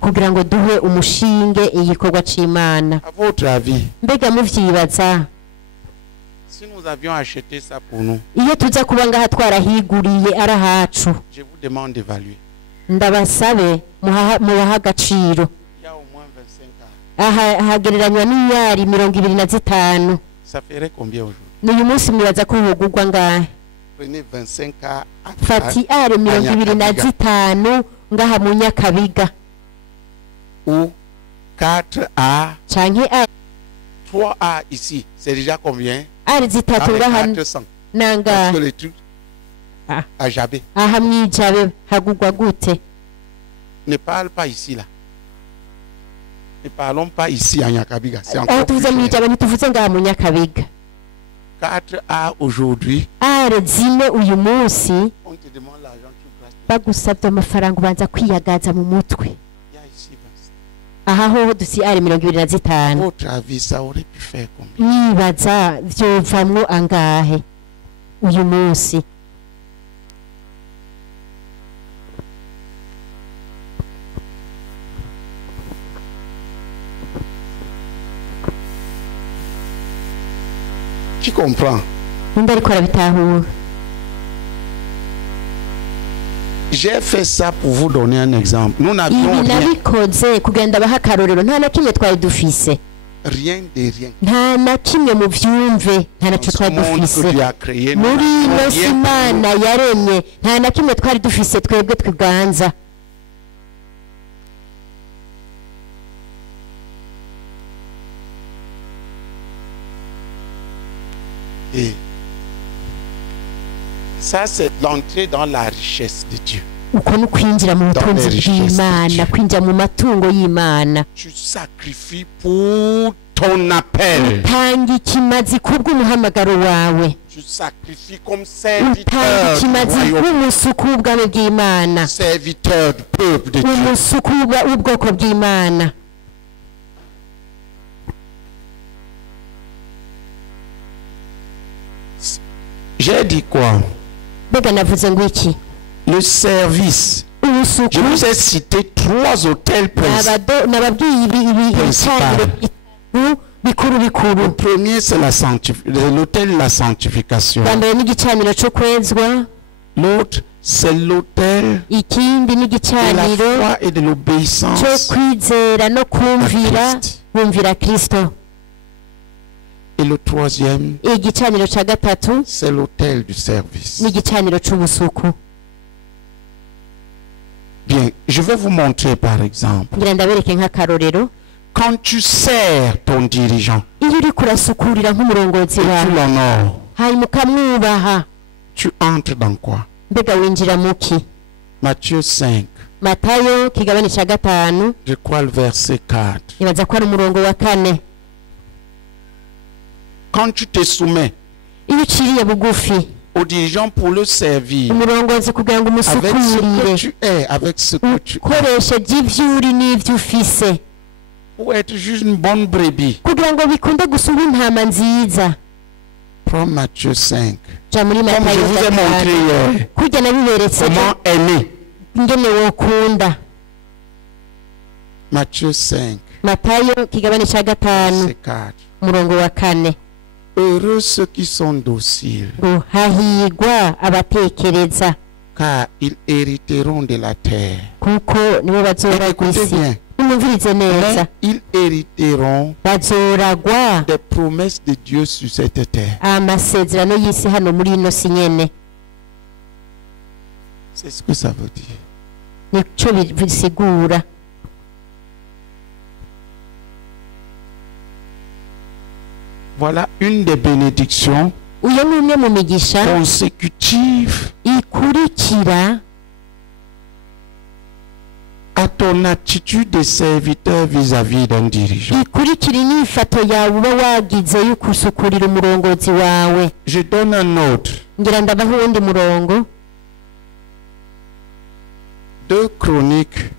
kugira ngo duhe umushinge igikorwa c'Imana. Mbega muvyibaza si nous avions acheté ça pour nous, iyo tuza kuba ngaha twarahiguriye arahacu, je vous demande d'évaluer. Ndabasabe mubaha agaciro. Il y a au moins 25 ans. Hagereranywa n'iyari 25. Ça ferait combien aujourd'hui? N'uyu munsi mwibaza ko hogurwa ngahe? Prenez 25 ans. Fati ari 25 ngaha mu Nyakabiga. Ou 4A. Canke 3A ici, c'est déjà combien? Ari zitatu ngaha nanga. Parce que les trucs à Jabé. Aha mwijabe hagurwa gute? Ne parle pas ici là. Ne parlons pas ici à Nyakabiga. C'est encore plus cher. 4A aujourd'hui. Ari zine uyu munsi. On te demande l'argent, tu places. Bagusabye amafaranga ubanza kwiyagaza mu mutwe. Aha ho dusi ari 25. Votre avis, ça aurait pu faire combien? Nibaza vyovamwo angahe uyu munsi? Qui comprend? J'ai fait ça pour vous donner un exemple. Nous n'avions rien. Rien de rien. Nta na kimwe mu vyumve nta naco twari dufise muri ino Imana yaremye nta na kimwe twari dufise twebwe twiganza. Et ça c'est l'entrée dans la richesse de Dieu. Uko ni kwinjira mu butunzi bw'Imana, kwinjira mu matungo y'Imana. Tu sacrifies pour ton appel. Tu sacrifies comme serviteur du royaume, serviteur du peuple de Dieu. J'ai dit quoi? Le service. Je vous ai cité 3 hôtels principaux. Le premier, c'est l'hôtel de la sanctification. L'autre, c'est l'hôtel de la foi et de l'obéissance à Christ. Et le troisième, c'est l'hôtel du service. Bien, je vais vous montrer par exemple. Quand tu sers ton dirigeant, et tu l'honores, tu entres dans quoi? Matthieu 5. Je crois le verset 4. Quand tu te soumets au dirigeant pour le servir, avec ce que tu es, avec ce que tu es, pour être juste une bonne brebis. Prends Matthieu 5. Comme je vous ai montré hier, comment aimer. Matthieu 5. C'est 4. Heureux ceux qui sont dociles, car ils hériteront de la terre. Écoutez bien. Mais ils hériteront des promesses de Dieu sur cette terre. C'est ce que ça veut dire. Voilà une des bénédictions consécutives à ton attitude de serviteur vis-à-vis d'un dirigeant. Je donne un autre. 2 Chroniques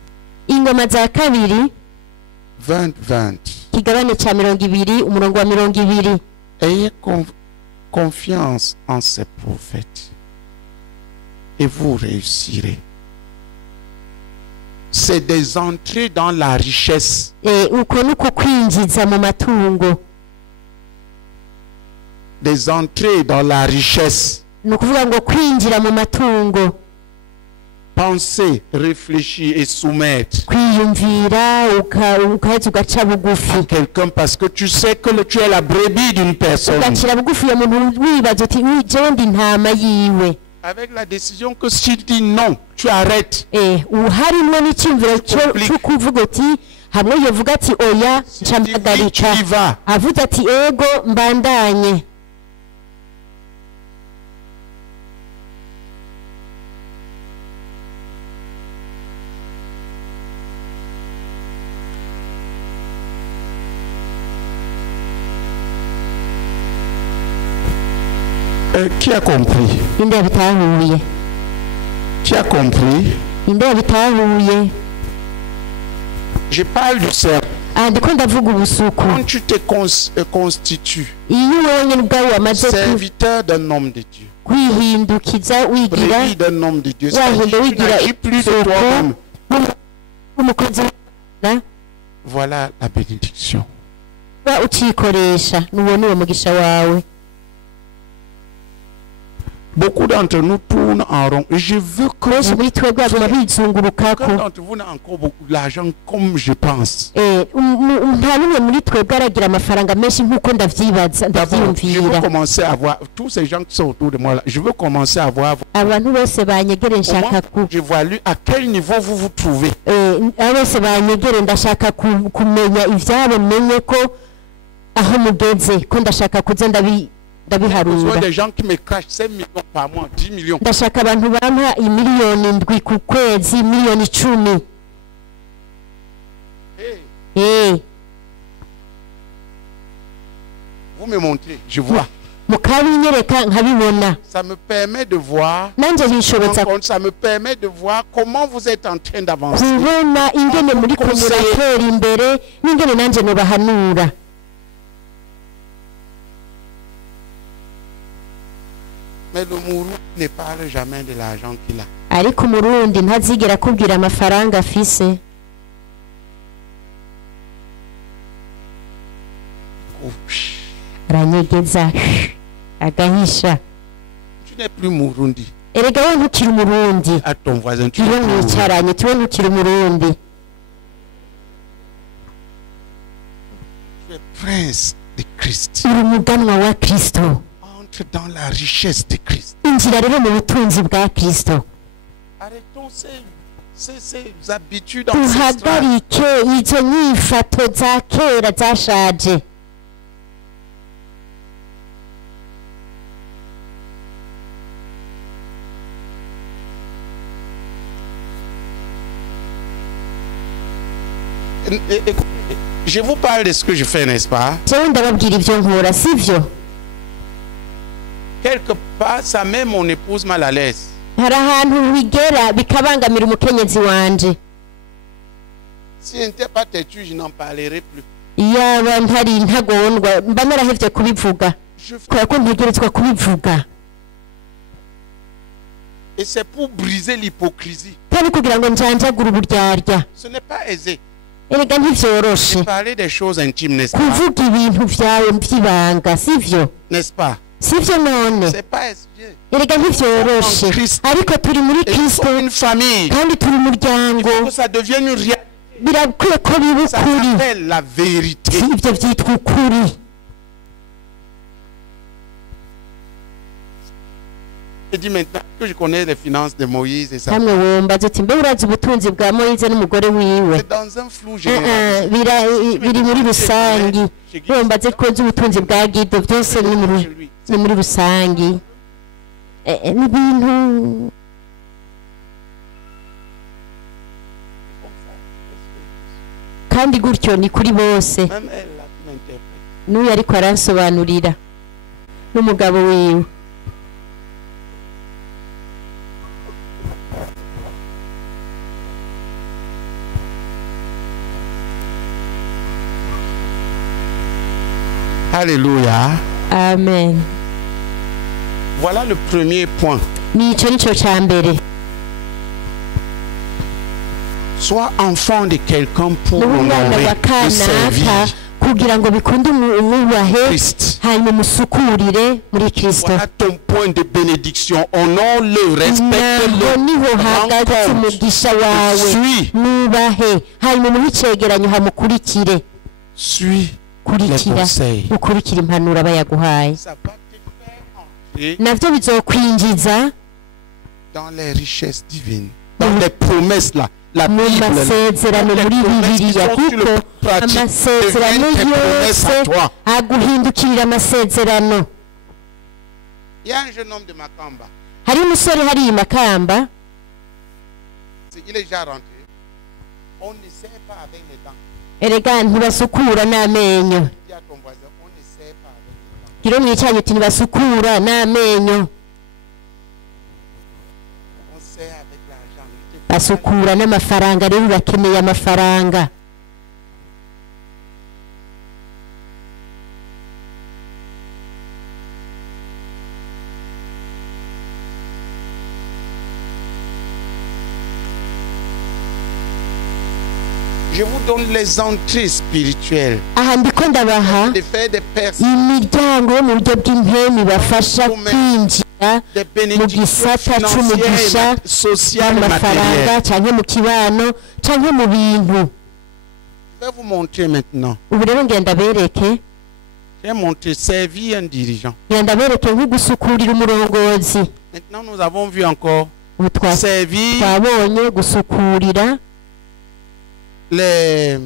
20-20. Ayez confiance en ces prophètes et vous réussirez. C'est des entrées dans la richesse. Des entrées dans la richesse. Penser, réfléchir et soumettre à quelqu'un parce que tu sais que tu es la brebis d'une personne. Avec la décision que si tu dis non, tu arrêtes. Si tu y vas. Qui a compris? Qui a compris? Je parle du cercle. Quand tu te constitues serviteur d'un homme de Dieu, brebis d'un homme de Dieu, tu n'agis plus de toi-même. Voilà la bénédiction. Beaucoup d'entre nous tournent en rond. Et je veux que d'entre vous n'a encore beaucoup d'argent comme je pense. D'abord, je veux commencer à voir tous ces gens qui sont autour de moi là. Je veux commencer à voir je vois lui à quel niveau vous vous trouvez. J'ai besoin des gens qui me crachent 5 millions par mois, 10 millions. Vous me montrez, je vois. mukabinyereka nkabibona Ça me permet de voir. nanjye bishobotsa Ça me permet de voir comment vous êtes en train d'avancer. kubona ingene muri kumuratera imbere n'ingene nanjye nubahanura. Mais le Mourou ne parle jamais de l'argent qu'il a. ariko umurundi ntazigera akubwira amafaranga afise. aranyegeza agahisha. Tu n'es plus Murundi. erega we ntukiri umurundi. À ton voisin, tu iyo mwicaranye tuwe ntukiri umurundi. es prince de Christ. uri umuganwa wa kristo. Entre dans la richesse de Christ. injira rero mu butunzi bwa kristo. Arrêtons ces habitudes ancestrales. tuhagarike izo nyifato za kera zashaje. Je vous parle de ce que je fais, n'est-ce pas? jewe ndababwira ibyo nkora sivyo. Quelque part, ça met mon épouse mal à l'aise. hari ahantu bigera bikabangamira umukenyezi wanje. Si je n'étais pas têtu, je n'en parlerai plus. yaba ntari ntagondwa mba narahevye kubivuga kubera ko ntegerezwa kubivuga. Et c'est pour briser l'hypocrisie. kandi kugira ngo njanjagure uburyarya. Ce n'est pas aisé. erega ntivyoroshe Parler des choses intimes, n'est-ce pas? kuvuga ibintu vyawe vy'ibanga sivyo. N'est-ce pas? sivyo none C'est pas aisé. erega ntivyoroshe ariko turi muri Et il faut kristo une famille. kandi turi Il umuryango. faut que ça devienne une réalité. birakwiye ko biba Ça ukuri. s'appelle la vérité. ivyo vyitwa ukuri. Je dis maintenant que je connais les finances de Moïse et ça. hamwe wumbaza uti mbe urazi ubutunzi bwa moyize n'umugore wiwe. C'est dans un flou général. biri muri rusangi. wumbaze ko uzi ubutunzi bwa gido byose ni muri rusangi. ni ibintu kandi gutyo ni kuri bose. Même elle là, qui m'interprète. n'uyu ariko aransobanurira n'umugabo wiwe. Alléluia. amen. Voilà le premier point. nicyo nicyo cya mbere. Sois enfant de quelqu'un pour n'umwana honorer, wa pour kanaka servir kugira ngo bikunde umwubahe Christ. hanyuma umusukurire muri kristo. Voilà ton point de bénédiction. Honore-le, naho respecte-le. niho hahagaze Rends compte. umugisha wawe. Suis. nubahe hanyuma umuhe icyegeranyo hamukurikire. Suis les kurikira conseils. ukurikira impanuro aba yaguhaye. Ça va te faire entrer navyo bizokwinjiza dans les richesses divines, dans les promesses là. La mu Bible, masezerano les muri promesses qui bibiliya sont sur le kuko pratique amasezerano deviennent tes promesses à yose toi. aguhindukirira amasezerano. Il y a un jeune homme de Makamba. hari umusore hariya Makamba. Il est déjà rentré. On ne sert pas avec les dents. erega ntibasukura n'amenyo. Dis à ton voisin, on ne sert pas avec les dents. kiro mwicanyi uti ntibasukura n'amenyo. On sert avec l'argent. basukura n'amafaranga. rero urakeneye amafaranga. Je vous donne les entrées spirituelles. aha ndiko ndabaha De faire des personnes, imiryango yo mu buryo bw'impemu ibafasha kwinjira des mu bénédictions gisata c'umugisha financières, sociales et w'amafaranga matérielles. canke mu kibano canke mu bintu. Je vais vous montrer maintenant. ubu rero ngenda bereke Je vais montrer servir un dirigeant. ngenda bereke nko gusukurira umurongozi. Maintenant, nous avons vu encore ubu servir twabonye gusukurira les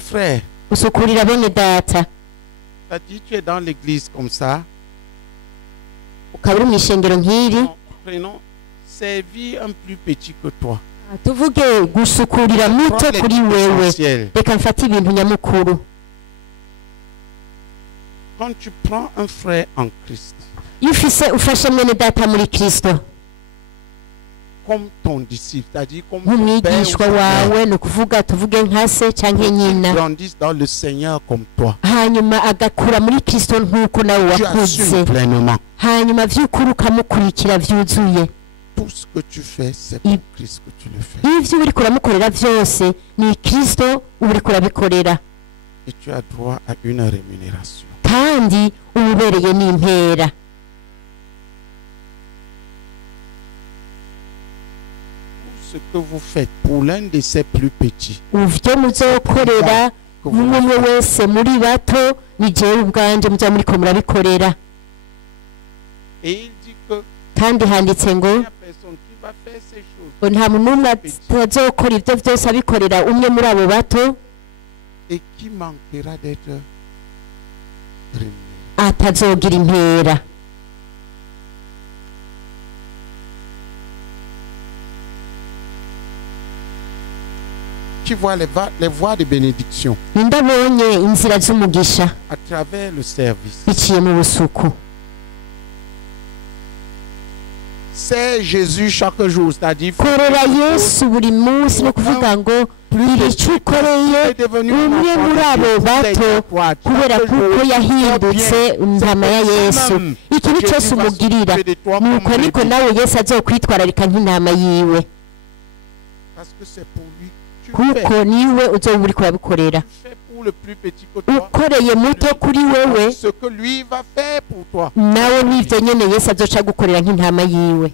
frères. gusukurira bene data. C'est-à-dire, tu es dans l'église comme ça. ukaba uri mu ishengero nk'iri. Prenons servir un plus petit que toi. tuvuge gusukurira muto Prends les kuri trucs wewe. essentiels. reka mfate ibintu nyamukuru. Quand tu prends un frère en Christ, iyo ufashe mwene data muri Kristo comme ton disciple, c'est-à-dire comme nk'umwigishwa wawe, ni ukuvuga tuvuge nka se canke nyina, grandissent dans le Seigneur comme toi, hanyuma agakura muri Kristo nk'uko nawe tu wakuze, assumes pleinement. hanyuma vy'ukuri ukamukurikira vyuzuye. Tout ce que tu fais, c'est pour Christ que tu le fais. Ivyo uriko uramukorera vyose ni Kristo uriko urabikorera, Et tu as droit à une rémunération. kandi ubereye n'impera. Ce que vous faites pour l'un de ces plus petits, uvyo muzokorera umwe wese muri bato ni jewe ubwanje muza muriko murabikorera. et il dit que Kandi handitse ngo il n'y a personne qui va faire ces choses nta muntu n'umwe atazokora ivyo vyose abikorera umwe muri abo bato et qui manquera d'être rémunéré. atazogira impera. Tu vois les voies de bénédiction Ndabonye inzira z'umugisha à travers le service. biciye mu busuku. C'est Jésus chaque jour, c'est-à-dire Korera Yesu buri munsi, no kuvuga ngo irico ukoreye umwe muri abo bato kubera kuko yahindutse intama ya Yesu. Ikintu cyose umugirira nuko niko nawe Yesu azokwitwararika nk'intama yiwe, parce que c'est pour lui. Tu fais, kuko niwe uzoba uriko urabikorera. tu fais pour le plus petit que toi. Ukoreye muto kuri wewe, Ce que lui va faire pour toi. nawe n'ivyo nyene Yesu azoca gukorera nk'intama yiwe.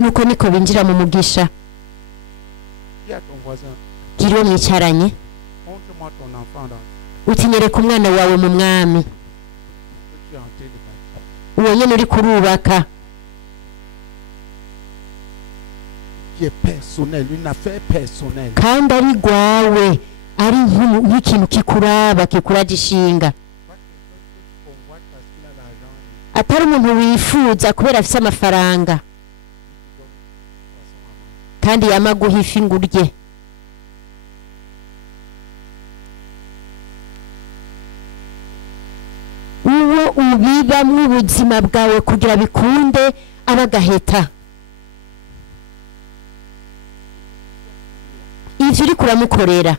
Nuko niko binjira mu mugisha. Dis à ton voisin, Gira uwo mwicaranye montre-moi ton enfant dans utinyereka umwana wawe mu mwami, que tu es en train de bâtir. uwo nyene uri kurubaka, Qui est personnel, une affaire personnelle. kandi ari rwawe, ari nk'ikintu kikuraba kikuraje ishinga, atari umuntu wifuza kubera afise amafaranga kandi yamaguha ifi ngo urye. Uwo ubibamwo ubuzima bwawe kugira bikunde abagaheta. Ivyo uriko uramukorera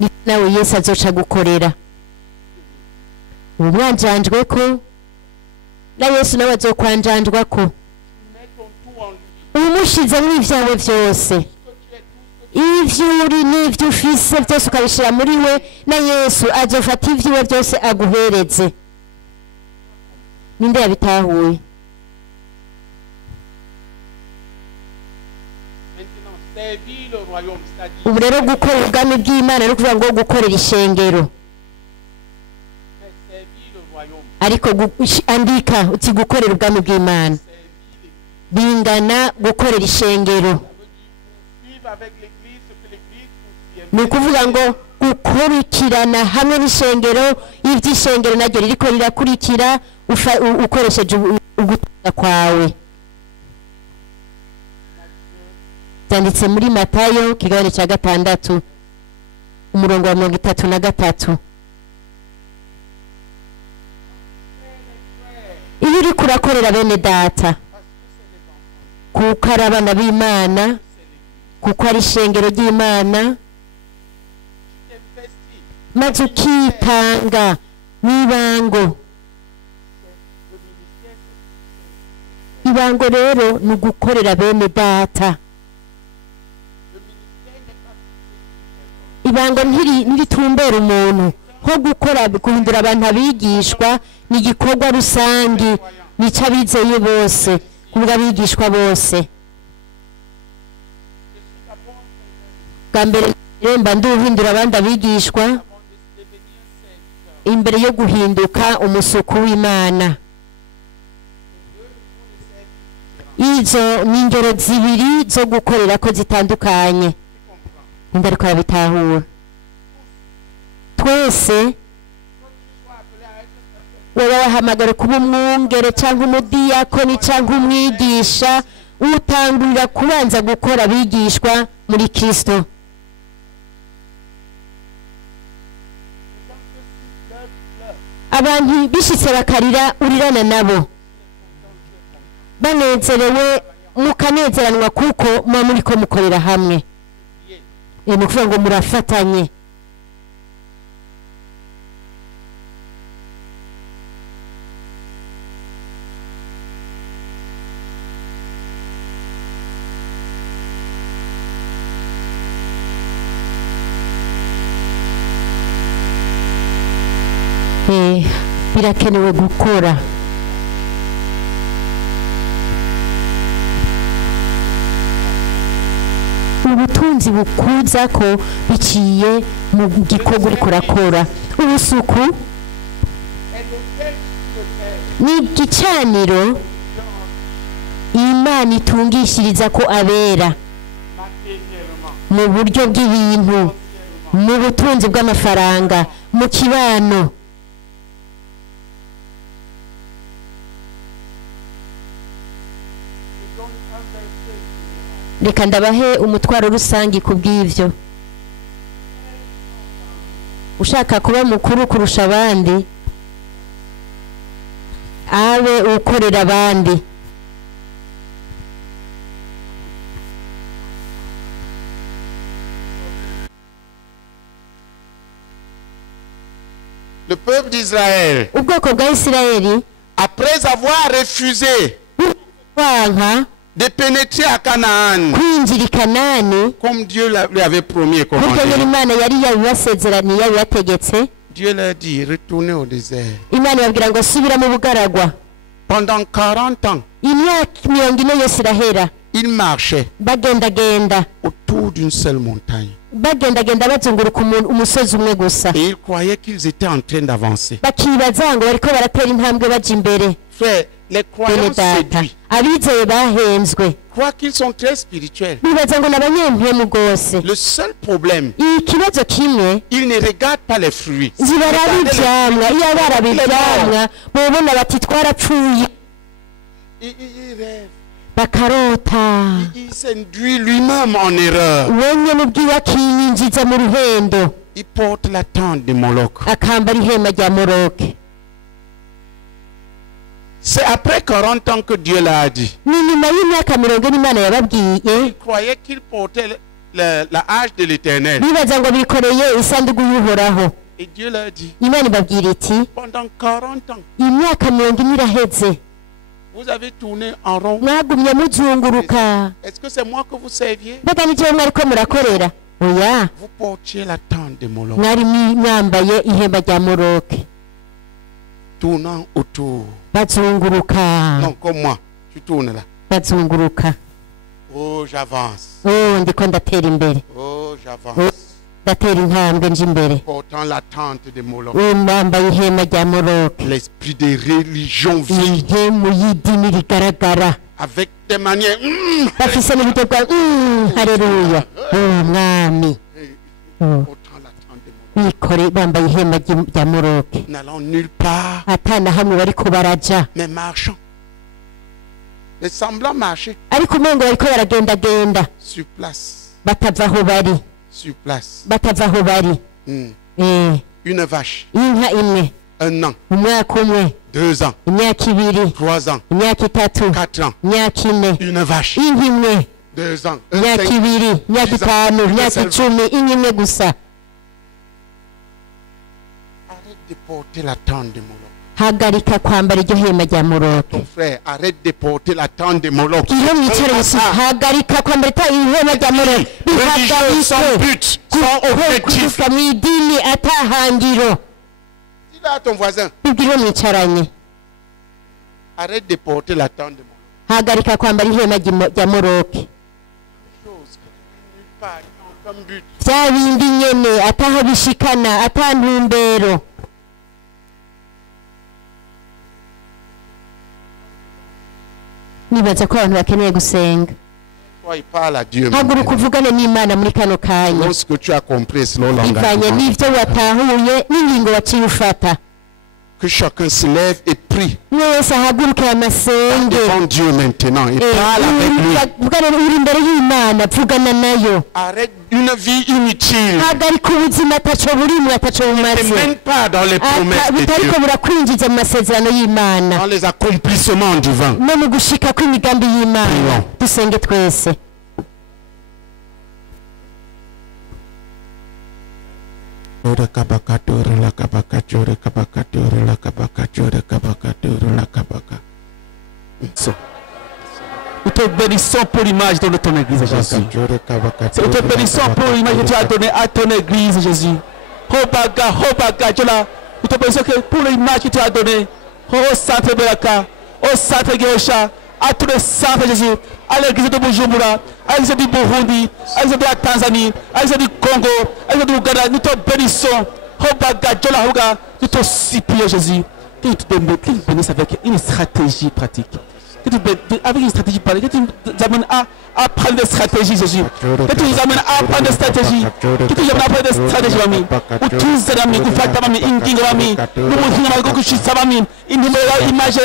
ni nawe Yesu azoca gukorera. Ubu mwanjanjweko na Yesu nawe azokwanjanjwako. Umushizemo ivyawe vyose, ivyo uri n'ivyo ufise vyose ukabishira muri we, na Yesu azofata ivyiwe vyose aguhereze. Ninde yabitahuye? Maintenant, servir le royaume, c'est-à-dire Ubu rero gukora ubwami bw'Imana no kuvuga ngo gukorera ishengero, servir le royaume, ariko andika uti gukorera ubwami bw'Imana bingana gukorera ishengero. suivre avec l'église ce que l'église poursuit. Ni ukuvuga ngo gukurikirana hamwe n'ishengero, ivy'ishengero naryo ririko rirakurikira ukoresheje ugutanga kwawe. Byanditse muri Matayo kigabane cya 6 umurongo wa 33. Iyo uri kurakorera bene data, kuko ari abana b'Imana, kuko ari ishengero ry'Imana, maze ukitanga n'ibango. Ibango rero ni ugukorera bene data. Ibango ntiritumbera umuntu, nko gukora guhindura abantu abigishwa ni igikorwa rusangi, nica bizeye bose, kuvuga abigishwa bose. Bwa mbere mba nduhindura abandi abigishwa imbere yo guhinduka umusuku w'Imana. Izo ni ingero zibiri zo gukorera ko zitandukanye. Ndariko arabitahura. Twese wowe wahamagara kuba umwungere cyangwa umudiyakoni cyangwa umwigisha, utangurira kubanza gukora abigishwa muri Kristo. abantu bishitse bakarira urirana nabo banezerewe mukanezeranwa kuko muba muriko mukorera hamwe ni ukuvuga ngo murafatanye birakenewe gukora ubutunzi bukuza ko biciye mu gikorwa uriko urakora ubusuku ni igicaniro Imana itungishiriza ko abera mu buryo bw'ibintu mu butunzi bw'amafaranga mu kibano reka ndabahe umutwaro rusangi kubw'ivyo ushaka kuba mukuru kurusha abandi abe ukorera abandi Le peuple d'Israël, ubwoko bwa Isirayeli après avoir refusé de pénétrer à Canaan, kwinjira i Kanani comme Dieu lui avait promis et commandé, burya Imana yari yabibasezeraniye yabibategetse Dieu leur dit, retournez au désert. Imana yabwira ngo subira mu bugaragwa Pendant 40 ans, imyaka 40 yose irahera ils marchaient bagendagenda autour d'une seule montagne. bagendagenda bazunguruka umusozi umwe gusa Et ils croyaient qu'ils étaient en train d'avancer. bakibaza ngo bariko baratera intambwe baja imbere Frère, les croyants séduits abizeye bahenzwe croient qu'ils sont très spirituels. bibaza ngo n'abanyempemu rwose Le seul problème, ikibazo kimwe ils ne regardent pas les fruits. zibaraba ivyamwa iyo baraba ivyamwa bobona bati twarapfuye Il rêve. bakarota Il s'induit lui-même en erreur. wenyene ubwiwe akiyinjiza mu ruhendo Il porte la tente de Moloch. akambara ihema rya Moroke C'est après 40 ans que Dieu l'a dit. ni nyuma y'imyaka 40 Imana yababwiye Il croyait qu'il portait la hache de l'Éternel. bibaza ngo bikoreye isanduku y'uhoraho Et Dieu leur dit, Imana ibabwira iti pendant 40 ans, imyaka 40 iraheze vous avez tourné en rond. mwagumye muzunguruka Est-ce que c'est moi que vous serviez? mbega n'ivyo mwariko murakorera oya Vous portiez la tente de Moloch, mwari mwambaye ihema rya Moroke tournant autour. bazunguruka Non, comme moi, tu tournes là. bazunguruka Oh, j'avance. ndiko ndatera imbere Oh, j'avance. ndatera intambwe nje imbere Portant la tente de Moloch. mwambaye ihema rya Moroke L'esprit de religion vile, ihemu y'idini rigaragara avec des manières. bafise n'uburyo bwa haleluya mwami Portant la tente de Moloch. bikore bambaye ihema rya Moroke N'allant nulle part, atana hamwe bariko baraja mais marchant. Les semblants marcher ariko umengo bariko baragendagenda sur place. batava aho bari Sur place. batava aho bari Une vache, inka imwe un an, umwaka umwe 2 ans, imyaka 2 3 ans, imyaka 3 4 ans, imyaka 4 une vache, inka imwe 2 ans, imyaka 2 imyaka 5 imyaka 10 inka imwe gusa Arrête de porter la tente de Moloch. hagarika kwambara iryo hema rya Moroke Ton frère, arrête de porter la tente de Moloch. iyo mwicare gusa hagarika kwambara ihema rya Moroke Religieux sans but, sans objectif. kuva mu idini atahangiro Dis là à ton voisin, ibyo mwicaranye arrête de porter la tente de Moloch. hagarika kwambara ihema rya Moroke Chose que nulle part, sans aucun but. bya bindi nyene ataho bishikana atantumbero nibaza ko abantu bakeneye gusenga Toi, il parle à Dieu. haguruka uvugane n'Imana muri kano kanya Lorsque tu as compris selon bivanye l'engagement, n'ivyo watahuye n'ingingo waciye ufata que chacun se lève et prie. Devant Dieu maintenant et parle avec lui. Arrête une vie inutile. Ne mène pas dans les promesses de Dieu. Dans les accomplissements divins. Prions. Nous te bénissons pour l'image de ton église, Jésus. Nous te bénissons pour l'image que tu as donnée à ton église, Jésus. Nous te bénissons pour l'image que tu as donnée au centre Belaka, au centre Geosha, à tous les centres, Jésus, à l'église de Bujumbura, à l'église du Burundi, à l'église de la Tanzanie, à l'église du Congo, à l'église du Ouganda. Nous te bénissons. Nous te supplions, Jésus, que tu nous bénisses avec une stratégie pratique. Avec une stratégie pratique, que tu nous amènes à prendre des stratégies, Jésus. Que tu nous amènes à prendre des stratégies. Que tu nous amènes à prendre des stratégies, Mami. Où tu sais, Mami, où fata, Mami, ingingo, Mami. Nous nous hinga, Mami, kushisa, Mami. Indimela, image, yo,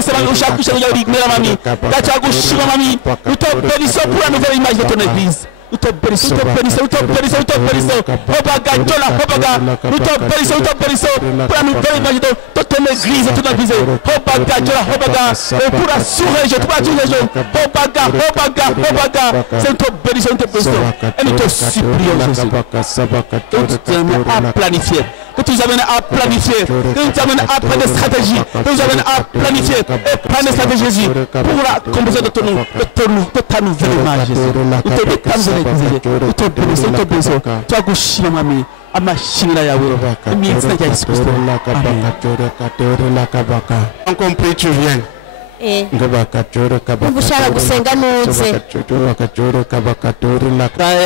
c'est Mami, usha, kusha, rigmera, Mami. Gacha, kushima, Mami. Nous te bénissons pour la nouvelle image de ton église. Nous te bénissons, nous te bénissons, nous te bénissons, nous te bénissons. Hobaga, Jola, Hobaga. Nous te bénissons, nous te bénissons. Pour la nouvelle image de ton église, de ton église. Hobaga, Jola, Hobaga. Et pour la sous-région, pour la sous-région. Hobaga, Hobaga, Hobaga. C'est nous te bénissons, nous te bénissons. Et nous te supplions, Jésus. Que tu nous amènes à planifier. Que tu nous amènes à planifier. Que tu nous amènes à prendre des stratégies. Que tu nous amènes à planifier. Et prendre des stratégies, Jésus. Pour la composition de ta nouvelle image, Jésus. Nous te bénissons. On compris, tu viens. Ushaka gusenga nuze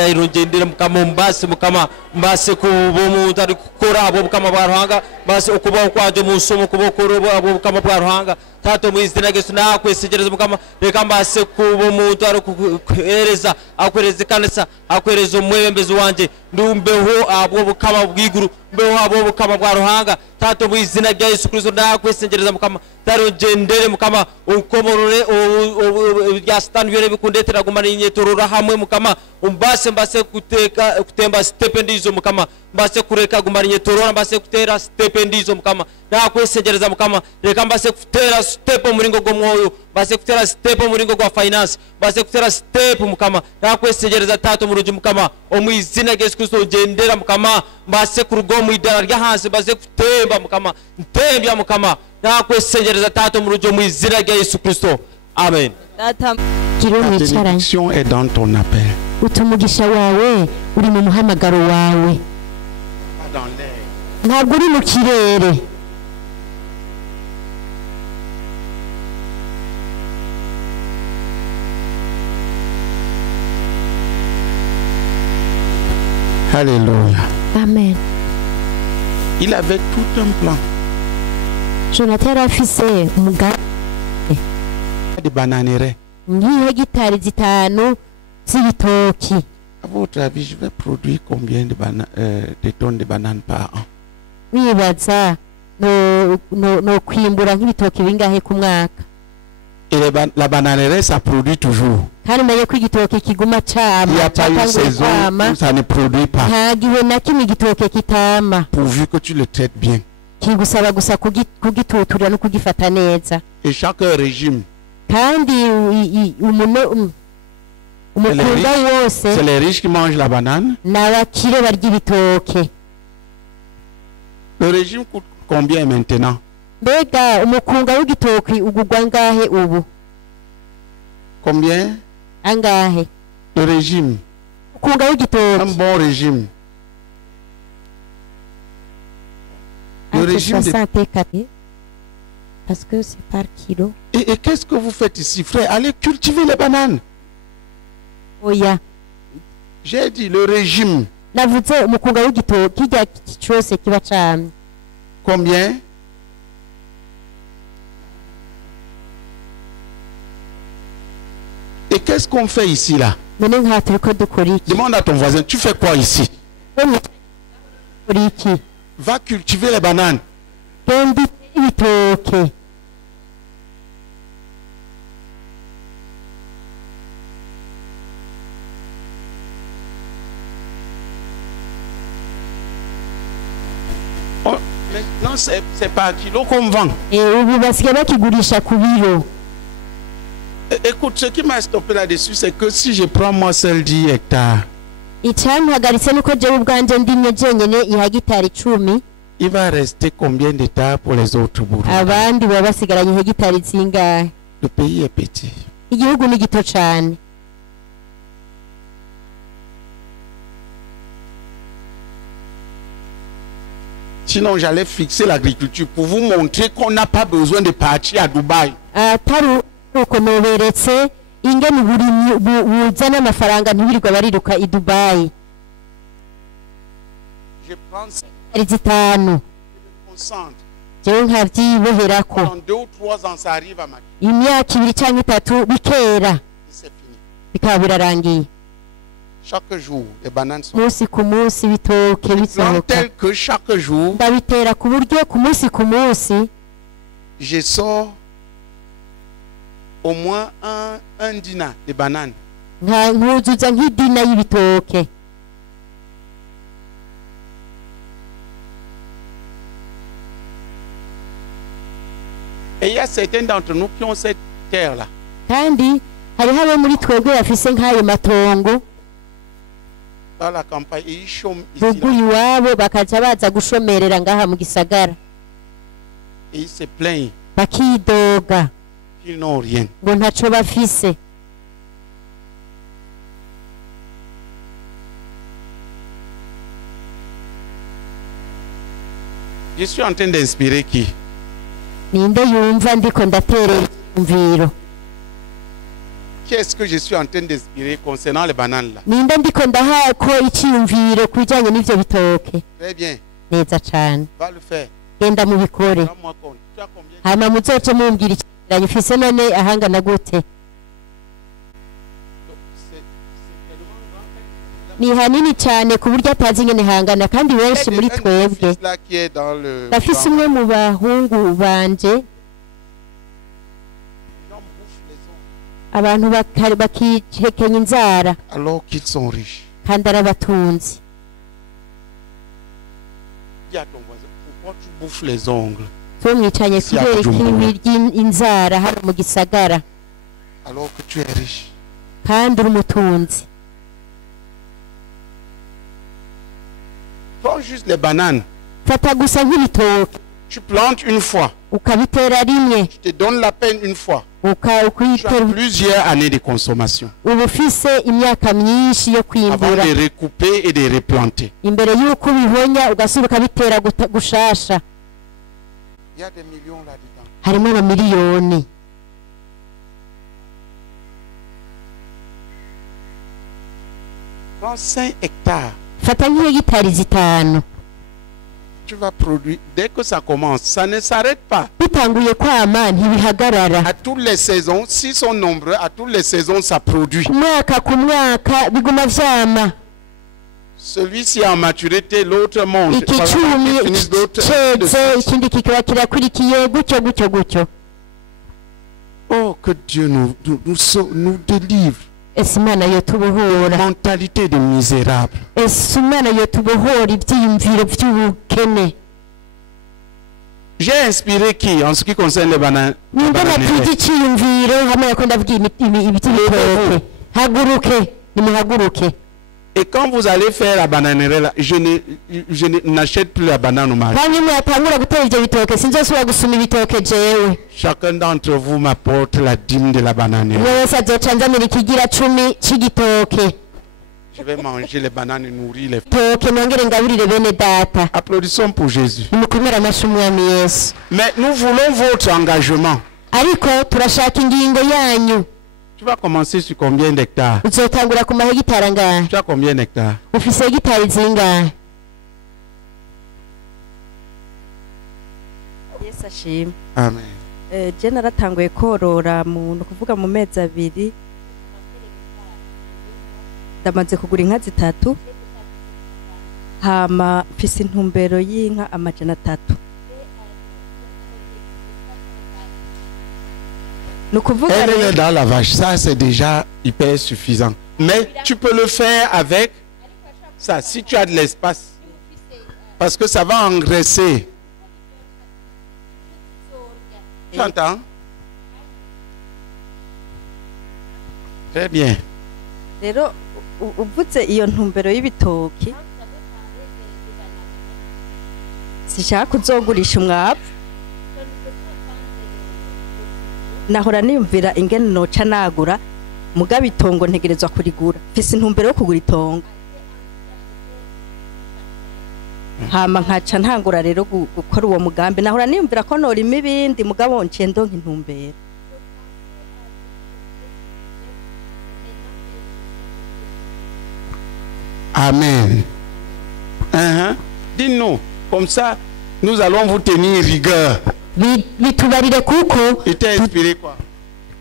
irongera mukama mbase mukama mbase kubo mutari gukora abo mukama bwaruhanga mbase ukubaho kwaje mu nsomo kubokoro abo mukama bwaruhanga tato mu izina Yesu nakwesegereza mukama reka mbase kubo mutari kuhereza akwereza kanisa akwereza umwembezi wanje ndumbeho abo mukama bwiguru mbeho abo mukama bwaruhanga tato mu izina rya Yesu Kristo nakwesegereza mukama tarongendere mukama ukomorore ya stanwere bikundetera gumana inyetorora hamwe mukama umbase mbase kutemba stependizo mukama mbase kureka gumana inyetorora mbase kutera stependizo mukama nakwesegereza mukama reka mbase kutera step muringo go mwoyo mbase kutera step muringo gwa finance mbase kutera step mukama nakwesegereza tato muruji mukama omwizina Yesu Kristo ugendera mukama mbase kurugo mu idara rya hanse mbase kutemba mukama ntembya mukama nakwesegereza tato murujo mu izina rya Yesu Kristo amen. Ta bénédiction est dans ton appel. Utumugisha wawe uri mu muhamagaro wawe ntabwo uri mu kirere. Alléluia. Amen. Il avait tout un plan. Jonathan yari afise umugambi de bananerais. Nk'ihegitari zitanu z'ibitoki. À votre avis, je vais produire combien de tonnes de bananes par an? Wibaza no kwimbura nk'ibitoki bingahe ku mwaka? Et la bananerie, ça produit toujours. Kandi umenye ko igitoki kiguma cama. Il n'y a pas une saison où ça ne produit pas. Nta gihe na kimwe igitoki kitama. Pourvu que tu le traites bien. Kigusaba gusa kugituturira no kugifata neza. Et chaque régime. Kandi c'est les riches qui mangent la banane. N'abakire barya ibitoke. Le régime coûte combien maintenant? Mbega umukunga w'igitoki ugugwa ngahe ubu? Combien? Angahe? Le régime. Umukunga w'igitoki. Un bon régime. Le régime de... Parce que c'est par kilo. Et qu'est-ce que vous faites ici, frère? Allez cultiver les bananes. Oh yeah. J'ai dit le régime. Combien? Et qu'est-ce qu'on fait ici là? Demande à ton voisin, tu fais quoi ici? Va cultiver les bananes. maintenant, c'est par kilo qu'on vend. ubu basigaye bakigurisha ku biro. Écoute, ce qui m'a stoppé là-dessus, c'est que si je prends moi seul 10 hectares, Icampagaritse nuko jewe ubwanje ndimye jenyene ihagitari 10, il va rester combien d'hectares pour les autres bourreaux? abandi baba basigaranye hegitari zingahe? Le pays est petit. Igihugu ni gito cane. Sinon, j'allais fixer l'agriculture pour vous montrer qu'on n'a pas besoin de partir à Dubaï. Atari uko noberetse ingene uburimyi buzana amafaranga ntibirirwa bariruka i Dubai. Je prends ça, Ari zitanu je me concentre. jewe nkavyiboherako Dans 2 ou 3 ans, ça arrive à ma vie. imyaka 2 canke 3 bikera C'est fini. bikaba birarangiye. Chaque jour, les bananes sont Musi ku musi bitoke plantes bisohoka telles que chaque jour, ndabitera ku buryo ku musi je sors au moins un dinar de bananes. nkuzuza nk'idina y'ibitoke. Et il y a certains d'entre nous qui ont cette terre-là. Kandi hariho abo muri twebwe bafise nk'ayo matongo Dans la campagne, et ils chôment ici. Là. buguye iwabo bakaja baza gushomerera ngaha mu gisagara Et ils se plaignent bakidoga qu'ils n'ont rien. ngo ntaco bafise. Je suis en train d'inspirer qui? Ninde yumva ndiko ndaterera icyumviro? Qui est-ce que je suis en train d'inspirer concernant les bananes là? Ninde ndiko ndahako icyumviro ku bijanye n'ivyo bitoke? Très bien, Neza cane, va le faire. genda mubikore Rends-moi compte. Tu as combien? hama muzoce mumbwira ikigereranyo ufise none ahangana gute. C'est tellement grand. Ni hanini cyane ku buryo atazi ingene hangana, kandi benshi muri twebwe fils là qui est dans le. bafise dans- umwe mu bahungu banje Les gens bouffent les ongles abantu bakihekenya inzara alors qu'ils sont riches. kandi arabatunzi. Dis à ton voisin, pourquoi tu bouffes les ongles Tumwicanye Si kubera Bujumbura. ikibi inzara hano mu gisagara alors que tu es riche? kandi uri umutunzi. Prends juste les bananes. Fata gusa nk'ibitoke Tu plantes une fois. ukabitera rimwe Je te donne la peine une fois. Tu ukitera as plusieurs années de consommation uba ufise imyaka myinshi yo avant kwimbura de recouper et de replanter. imbere y'uko ubihonya ugasubira ukabitera gushasha. Il y a des millions là-dedans. Harimo amamiliyoni. Prends 5 hectares. Fata nk'hegitari 5 Tu vas produire. Dès que ça commence, ça ne s'arrête pas. bitanguye kwama ntibihagarara. À toutes les saisons, s'ils sont nombreux, à toutes les saisons, ça produit. Umwaka ku mwaka biguma vyama. Celui-ci est en maturité, l'autre monte. Iki Par exemple, cumi ils finissent d'autres, ainsi de ceze suite. ikindi kikaba kirakurikiye gutyo. Oh, que Dieu nous délivre. Ese Imana yotubohora. Mentalité de misérable. Ese Imana yotubohora ivyiyumviro vy'ubukene. J'ai inspiré qui en ce qui concerne les bananes? Ninde natije icyiyumviro hamwe yako ndavuga ibiti bitoke. Haguruke, nimuhaguruke. Et quand vous allez faire la bananerie là, je n'achète plus la banane au marché. Kandi mwatangura gutera ivyo bitoke sinzosubira gusuma ibitoke jewe. Chacun d'entre vous m'apporte la dîme de la bananerie. Wese azoca nzanira ikigira 10 c'igitoke. Je vais manger les bananes et nourrir les. Toke nongere ngaburire bene data. Applaudissons pour Jésus. Nimukomere amashyi umwami Yesu. Mais nous voulons votre engagement. Ariko turashaka ingingo yanyu. Tu vas commencer sur combien d'hectares? Uzotangura ku mahegitari angahe? Tu as combien d'hectares? Ufise hegitari zingahe? Yesu ashimwe. Amen. Je naratanguye korora mu kuvuga mu mezi 2 ndamaze kugura inka 3 hama mfise intumbero y'inka 300. Elle est dans la vache, ça c'est déjà hyper suffisant. Mais tu peux le faire avec ça, si tu as de l'espace. Parce que ça va engraisser. Tu entends? Très bien. rero uvutse iyo ntumbero y'ibitoki sishaka kuzogurisha umwavu nahora niyumvira ingene noca nagura mugabo itongo ntegerezwa kurigura mfise intumbero yo kugura itongo hama nkaca ntangura rero gukora uwo mugambi nahora niyumvira ko norima ibindi mugabo nciye ndonka intumbero. Amen. Dis-nous, comme ça, nous allons vous tenir rigueur. bitubarire kuko Il t'a inspiré quoi?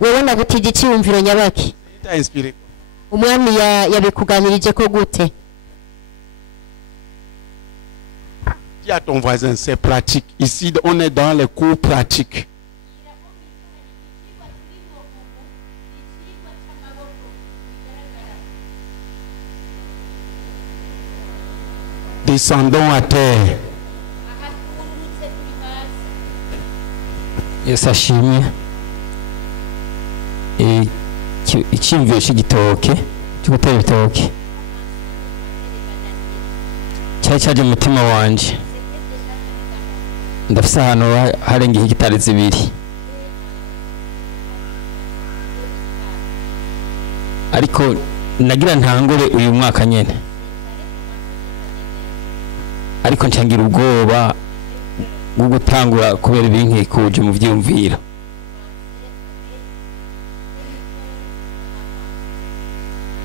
wewe nagutije icyumviro nyabaki Il t'a inspiré quoi? umwami yabikuganirije ko gute? Dis à ton voisin, c'est pratique. Ici, on est dans les cours pratiques. Descendons à terre. Yesu ashimye. Icyumviro cy'igitoke cyo gutera ibitoke cyari cyaje mu mutima wanje. Ndafise ahantu harenga hegitari 2 ariko nagira ntangure uyu mwaka nyene ariko ncyangira ubwoba bwo gutangura kubera ibinkikuje mu vyumviro.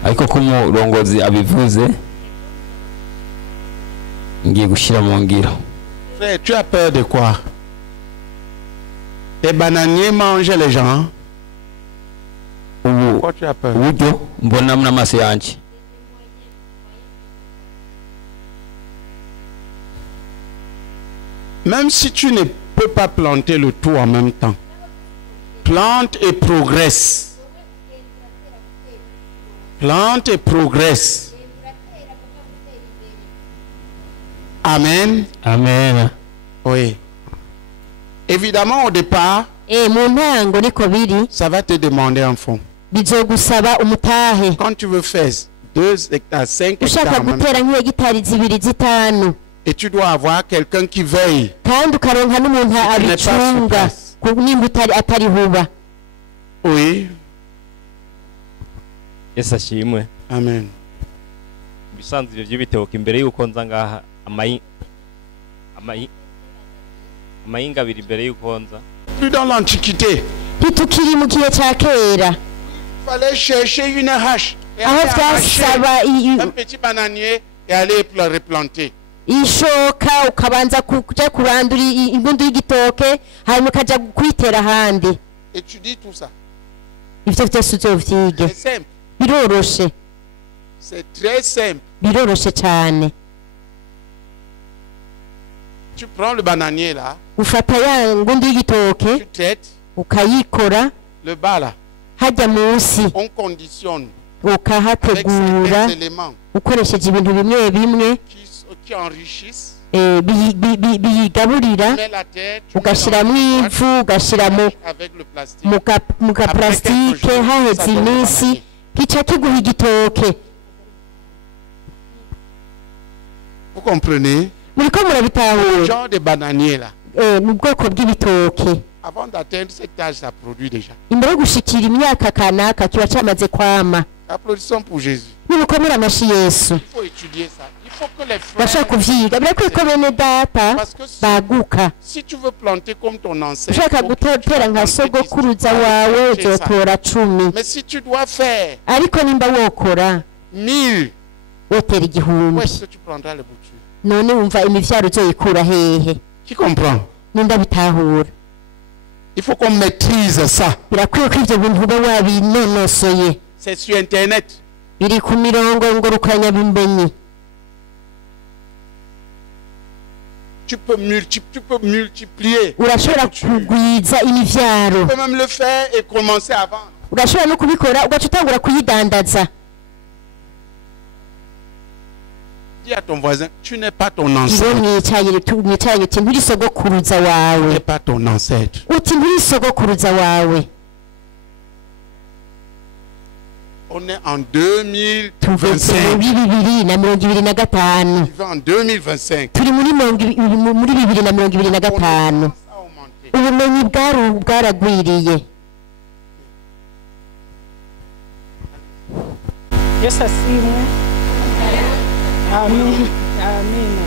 Ariko ko umurongozi abivuze ngiye gushira mu ngiro. Frère, tu as peur de quoi? Les bananiers mangent les gens. Pourquoi tu as peur? Uburyo mbona mu amaso yanje. Même si tu ne peux pas planter le tout en même temps, plante et progresse. Plante et progresse. Amen. Amen. Oui. Évidemment, au départ, mu ntango niko biri ça va te demander un fonds. bizogusaba umutahe. Quand tu veux faire 2 hectares, 5 ushaka hectares, même, gutera nk'hegitari 2-5 et tu dois avoir quelqu'un qui veille. kandi ukaronka n'umuntu abicunga nimba atari huba. Oui. Yesu ashimwe. Amen. Bisanzwe by'ibitoke imbere yuko nza ngaha amayinga abiri imbere yuko nza. Plus dans l'Antiquité. Ntitukiri mu gihe cya kera Il fallait chercher une hache et aho aller arracher twasaba un petit bananier et aller le replanter. ishoka ukabanza kuja kurandura ingundu y'igitoke hanyuma ukaja kwitera ahandi. Et tu dis tout ça. Ivyo vyose uzovyige. C'est simple. Biroroshe. C'est très simple. Biroroshe cyane. Tu prends le bananier là. Ufata ya ngundu y'igitoke. Tu traites. Ukayikora. Le bas là. Hajya munsi. On conditionne. Ukahategura. Ukoresheje ibintu bimwe bimwe. Qui enrichissent. biyigaburira ugashyiramo ivu ugashyiramo mu gaplastike haheze iminsi kica kiguha igitoke. Vous comprenez? Muriko murabitahura? Genre de bananier là. Mu bwoko bw'ibitoke. Avant d'atteindre cet âge, ça produit déjà. Imbere gushikira imyaka kanaka kiba cyamaze kwama. Applaudissons pour Jésus. Nimukomera amashi Yesu. Il faut étudier ça. Il faut que les frères. Bashaka kuvyiga birakwiye ko bene data baguka. Si tu veux planter comme ton ancêtre, ushaka gutera nka sogokuruza wawe uzotora 10. Mais si tu dois faire ariko nimba wokora 1000, wotera igihumbi. où est-ce que tu prendras les boutures? None wumva imivyaro uzoyikura hehe? Qui comprend? Ninda bitahura. Il faut qu'on maîtrise ça. Birakwiye ko ivyo bintu uba wabinonosoye. C'est sur internet. Biri ku mirongo ngorukanya bimbenyi. Tu peux multiplier. Urashobora kugwiza imivyaro. Tu peux même le faire et commencer à vendre. Urashobora no kubikora ugaca utangura kuyidandaza. Dis à ton voisin, tu n'es pas ton iwe ancêtre. mwicaranye uti nturi sogokuruza Tu wawe n'es pas ton ancêtre. uti nturi sogokuruza wawe. On est en tugeze 2025. muri 2025 Tu vas en 2025. turi muri 2025 ubumenyi bwaragwiriye. Yesu asimwe. Amen. Amen.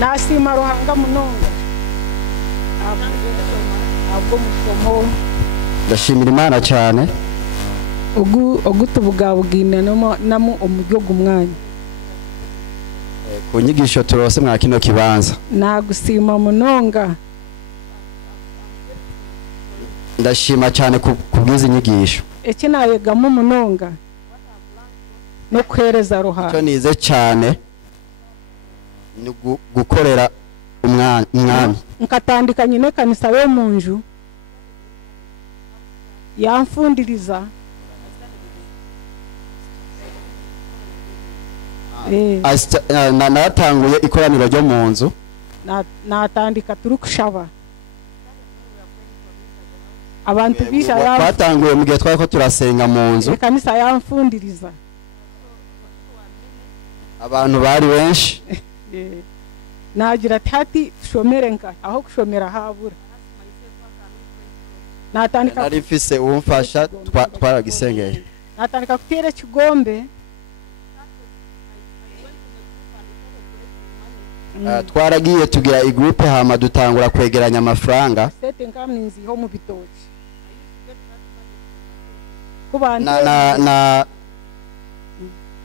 Nasima Ruhanga Munonga. Abwo musomo ndashimira Imana cyane ogutubugabugina namo umuryo gumwanya. ku nyigisho turose mwa kino kibanza. Nagusima Munonga. Ndashima cyane kubwiza inyigisho. Ekinayegamo Munonga no kwereza Ruhanga. Cyo nize cyane ni gukorera umwami. Nkatandika nyine kanisa yo munju yamfundiriza natanguye ikoraniro ryo mu nzu natandika turi kushaba abantu bisha twatanguye mu gihe twari ko turasenga mu nzu. kanisa yamfundiriza abantu bari benshi nagira ati shomere nka aho kushomera habura. Natandika nari mfise umfasha twaragisengeye. Natandika kutere kigombe twaragiye tugira igroupe hama dutangura kwegeranya amafaranga. sete nkamninzi ho mu bitoki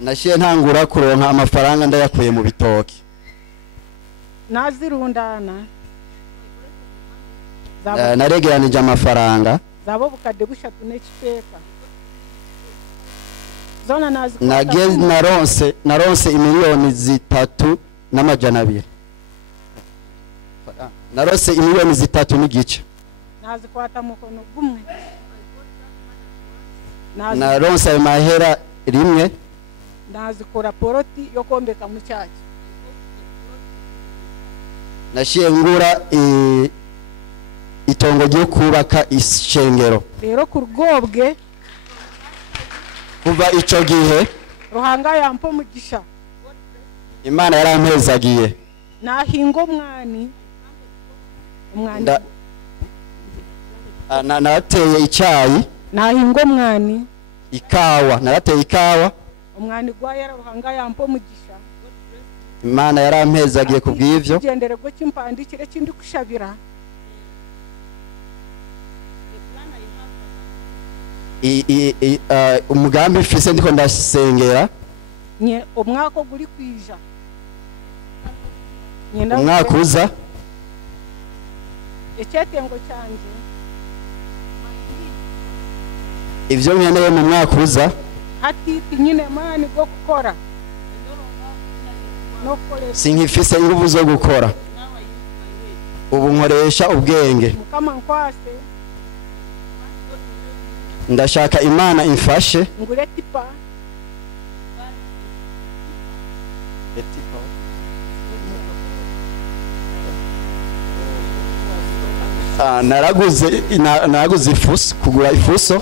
nashiye ntangura kuronka amafaranga ndayakuye mu bitoki nazirundana naregeranije amafaranga zabo bukade bushatu n'ekiteka zona naronse imiliyoni 3 n'amajana 2. Narose imiliyoni 3 n'igice. Nazikwata mukono gumwe. Naronse ayo mahera rimwe. Nazikora poroti yo kombeka mu cyaki. Nashiye ngura itongo ryo kubaka ishengero. Rero kurgobwe kuva ico gihe Ruhanga yampo mugisha. Imana yarampezagiye. Nahingo mwani narateye icyayi. Nahingo mwani ikawa. Narateye ikawa. Umwani gwa yara Ruhanga yampo mugisha. Imana yarampezagiye kubw'ivyo. Gendere go kimpandikire kindi kushabira. Umugambi mfise ndiko ndasengera nye umwako guri kwija umwaka uza ecyetengo cyanje ivyo nkeneye mu mwaka uza ati nyine mani go gukora no kore sinkifise ingufu zo gukora ubu nkoresha ubwenge mukama nkwase ndashaka Imana imfashe ngure tipa naraguze ifuso kugura ifuso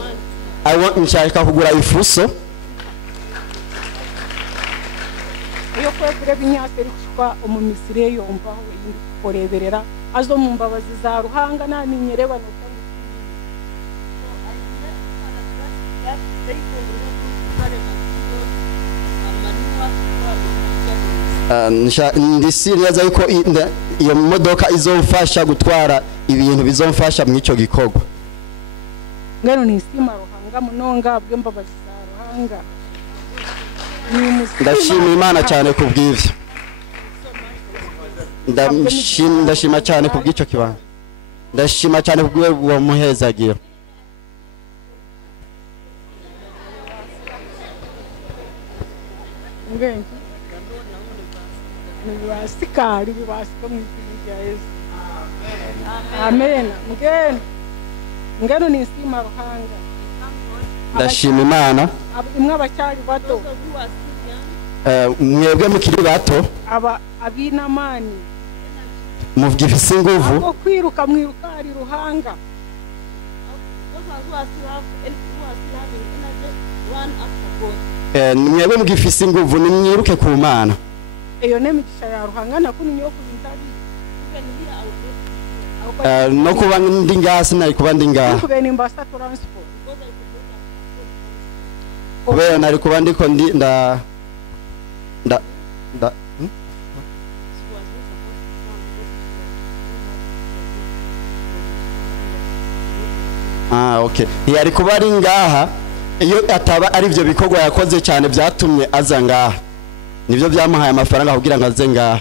nshaka kugura ifuso iyo kwegure binyaseri kushwa umumisire yombaho yindi koreberera azo mu mbabazi za Ruhanga naninyereba no ndi serious yuko iyo modoka izomfasha gutwara ibintu bizomfasha mu ico gikorwa. Ngero ni sima Ruhanga Munonga bwe mbabazi za Ruhanga. Ndashima Imana cyane kubw'ivyo. Ndashima cyane kubw'ico kibanza. Ndashima cyane kubw'uwo muhezagiro. Ngenzi nibasikari bibasika mu izina rya Yesu. Amen. Ngeno ni sima Ruhanga. Ndashima Imana. Imwe abacyari bato. mwebwe mukiri bato abinamani mugifise inguvu ako kwiruka mwiruka ari ruhanga mwebwe mugifise inguvu nimwiruke ku Mana iyo nemigisha ya ruhanga nakuni nyo kuzitari no kuba ndi ngaha sinari kuba ndi ngaha kubera imbasa transport kubera nari kuba ndiko ndi okay yari kuba ari ngaha iyo ataba ari byo bikorwa yakoze cyane byatumye aza ngaha nivyo byamuhaye amafaranga kugira ngo aze ngaha.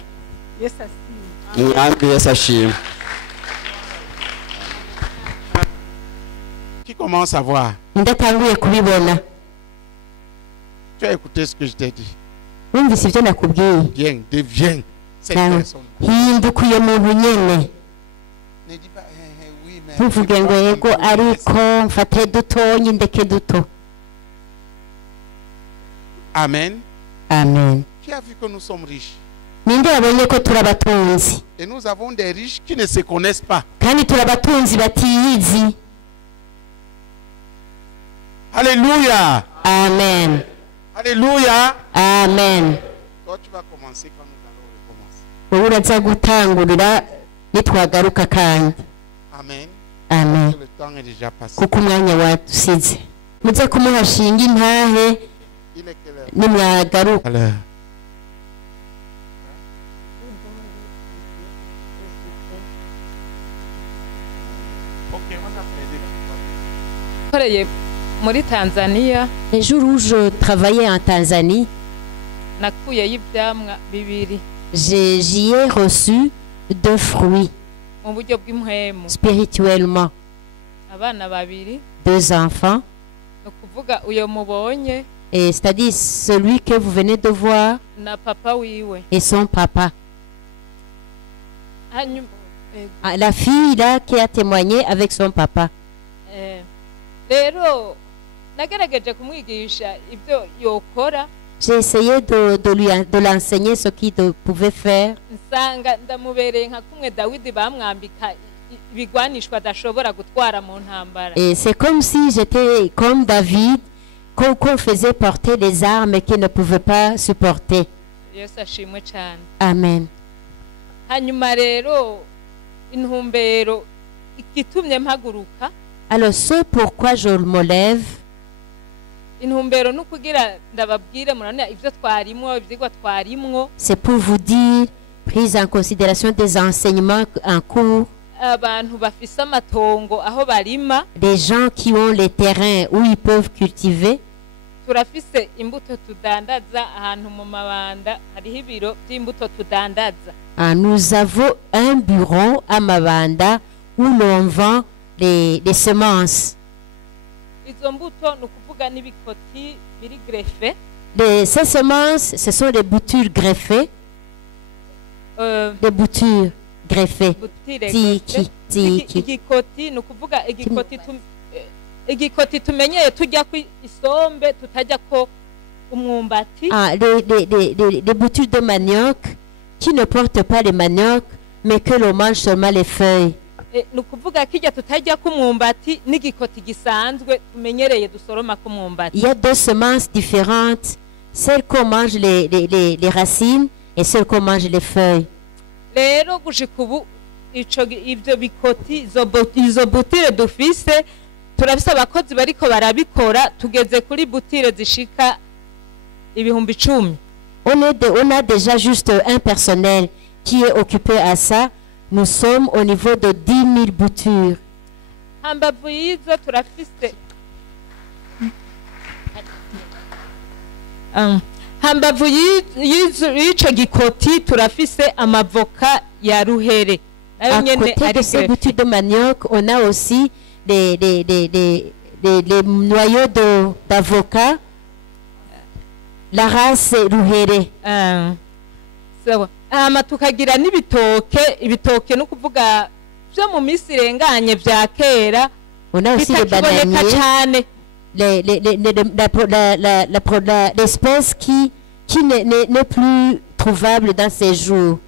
Yes ashimwe. Yes ashimwe. Qui commence à voir? Ndatanguye kubibona. Tu as écouté ce que je t'ai dit. Wumvise ibyo nakubwiye. Viens, deviens cette personne. Hinduka uyo muntu nyene. Ne dis pas oui mais. Ntuvuge ngo yego ariko mfate dutonyi ndeke duto. Amen. Amen. Qui a vu que nous sommes riches? Ninde yabonye ko turabatunzi? Et nous avons des riches qui ne se connaissent pas. Kandi turabatunzi batiyizi. Alléluia. Amen. Alléluia. Amen. Toi tu vas commencer quand nous allons recommencer. Uraza gutangurira nitwagaruka kandi. Amen. Amen. Le temps est déjà passé. Kuko umwanya watusize. Muze kumuhashinga intahe. Il est quelle heure? Nimwagaruka. Muri Tanzania. Les jours où je travaillais en Tanzanie, j'y ai reçu 2 fruits spirituellement. 2 enfants. Et c'est-à-dire celui que vous venez de voir et son papa. La fille là qui a témoigné avec son papa. J'ai essayé de l'enseigner ce qu'il pouvait faire. Et c'est comme si j'étais comme David, qu'on faisait porter des armes qu'il ne pouvait pas supporter. Amen. Alors, ce pourquoi je me lève, c'est pour vous dire, prise en considération des enseignements en cours, des gens qui ont les terrains où ils peuvent cultiver. Nous avons un bureau à Mabanda où l'on vend les semences. Ces semences, ce sont des boutures greffées. Des boutures greffées. Des boutures de manioc qui ne portent pas les manioc, mais que l'on mange seulement les feuilles. Il y a 2 semences différentes, celles qu'on mange les racines et celles qu'on mange les feuilles. On a déjà juste un personnel qui est occupé à ça. Nous sommes au niveau de 10 000 boutures. À côté de ces boutures de manioc, on a aussi des noyaux d'avocat. La race ruhere. Tukagira n'ibitoke no kuvuga byo mu minsi irenganye bya kera. On a aussi les bananiers, l'espèce qui qui n'est plus trouvable dans ces jours.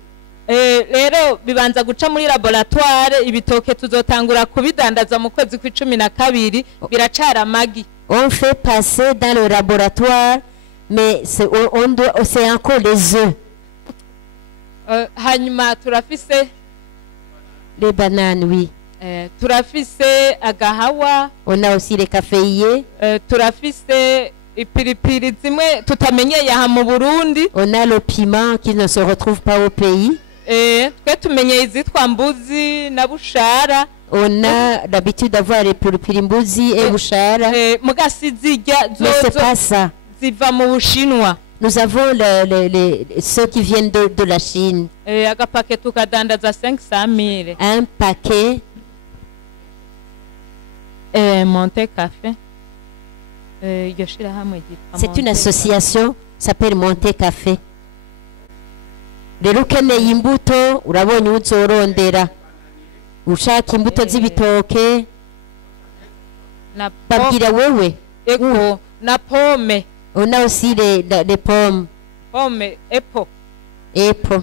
Rero bibanza guca muri laboratoire ibitoke tuzotangura kubidandaza mu kwezi kwa 12 biracara amagi. On fait passer dans le laboratoire, mais c'est encore les œufs. Hanyuma turafise les bananes, oui. Turafise agahawa. On a aussi les caféiers. Turafise ipiripiri zimwe tutamenyeye aha mu Burundi. On a le piment qui ne se retrouve pas au pays. Twe tumenyeye izitwa mbuzi na bushara. On a l'habitude d'avoir les pirimbuzi et bushara. Mugasi zirya mais c'est pas ça. Ziva mu Bushinwa. Nous avons ceux qui viennent de la Chine. Agapake tukadandaza 500 000. Un paquet. Monte Café. C'est une association, s'appelle Monte Café. Rero ukeneye imbuto urabonye uzorondera. Ushaka imbuto z'ibitoke babwira wewe. Eko na pomme. On a aussi les pommes. Pomme, apple. Apple.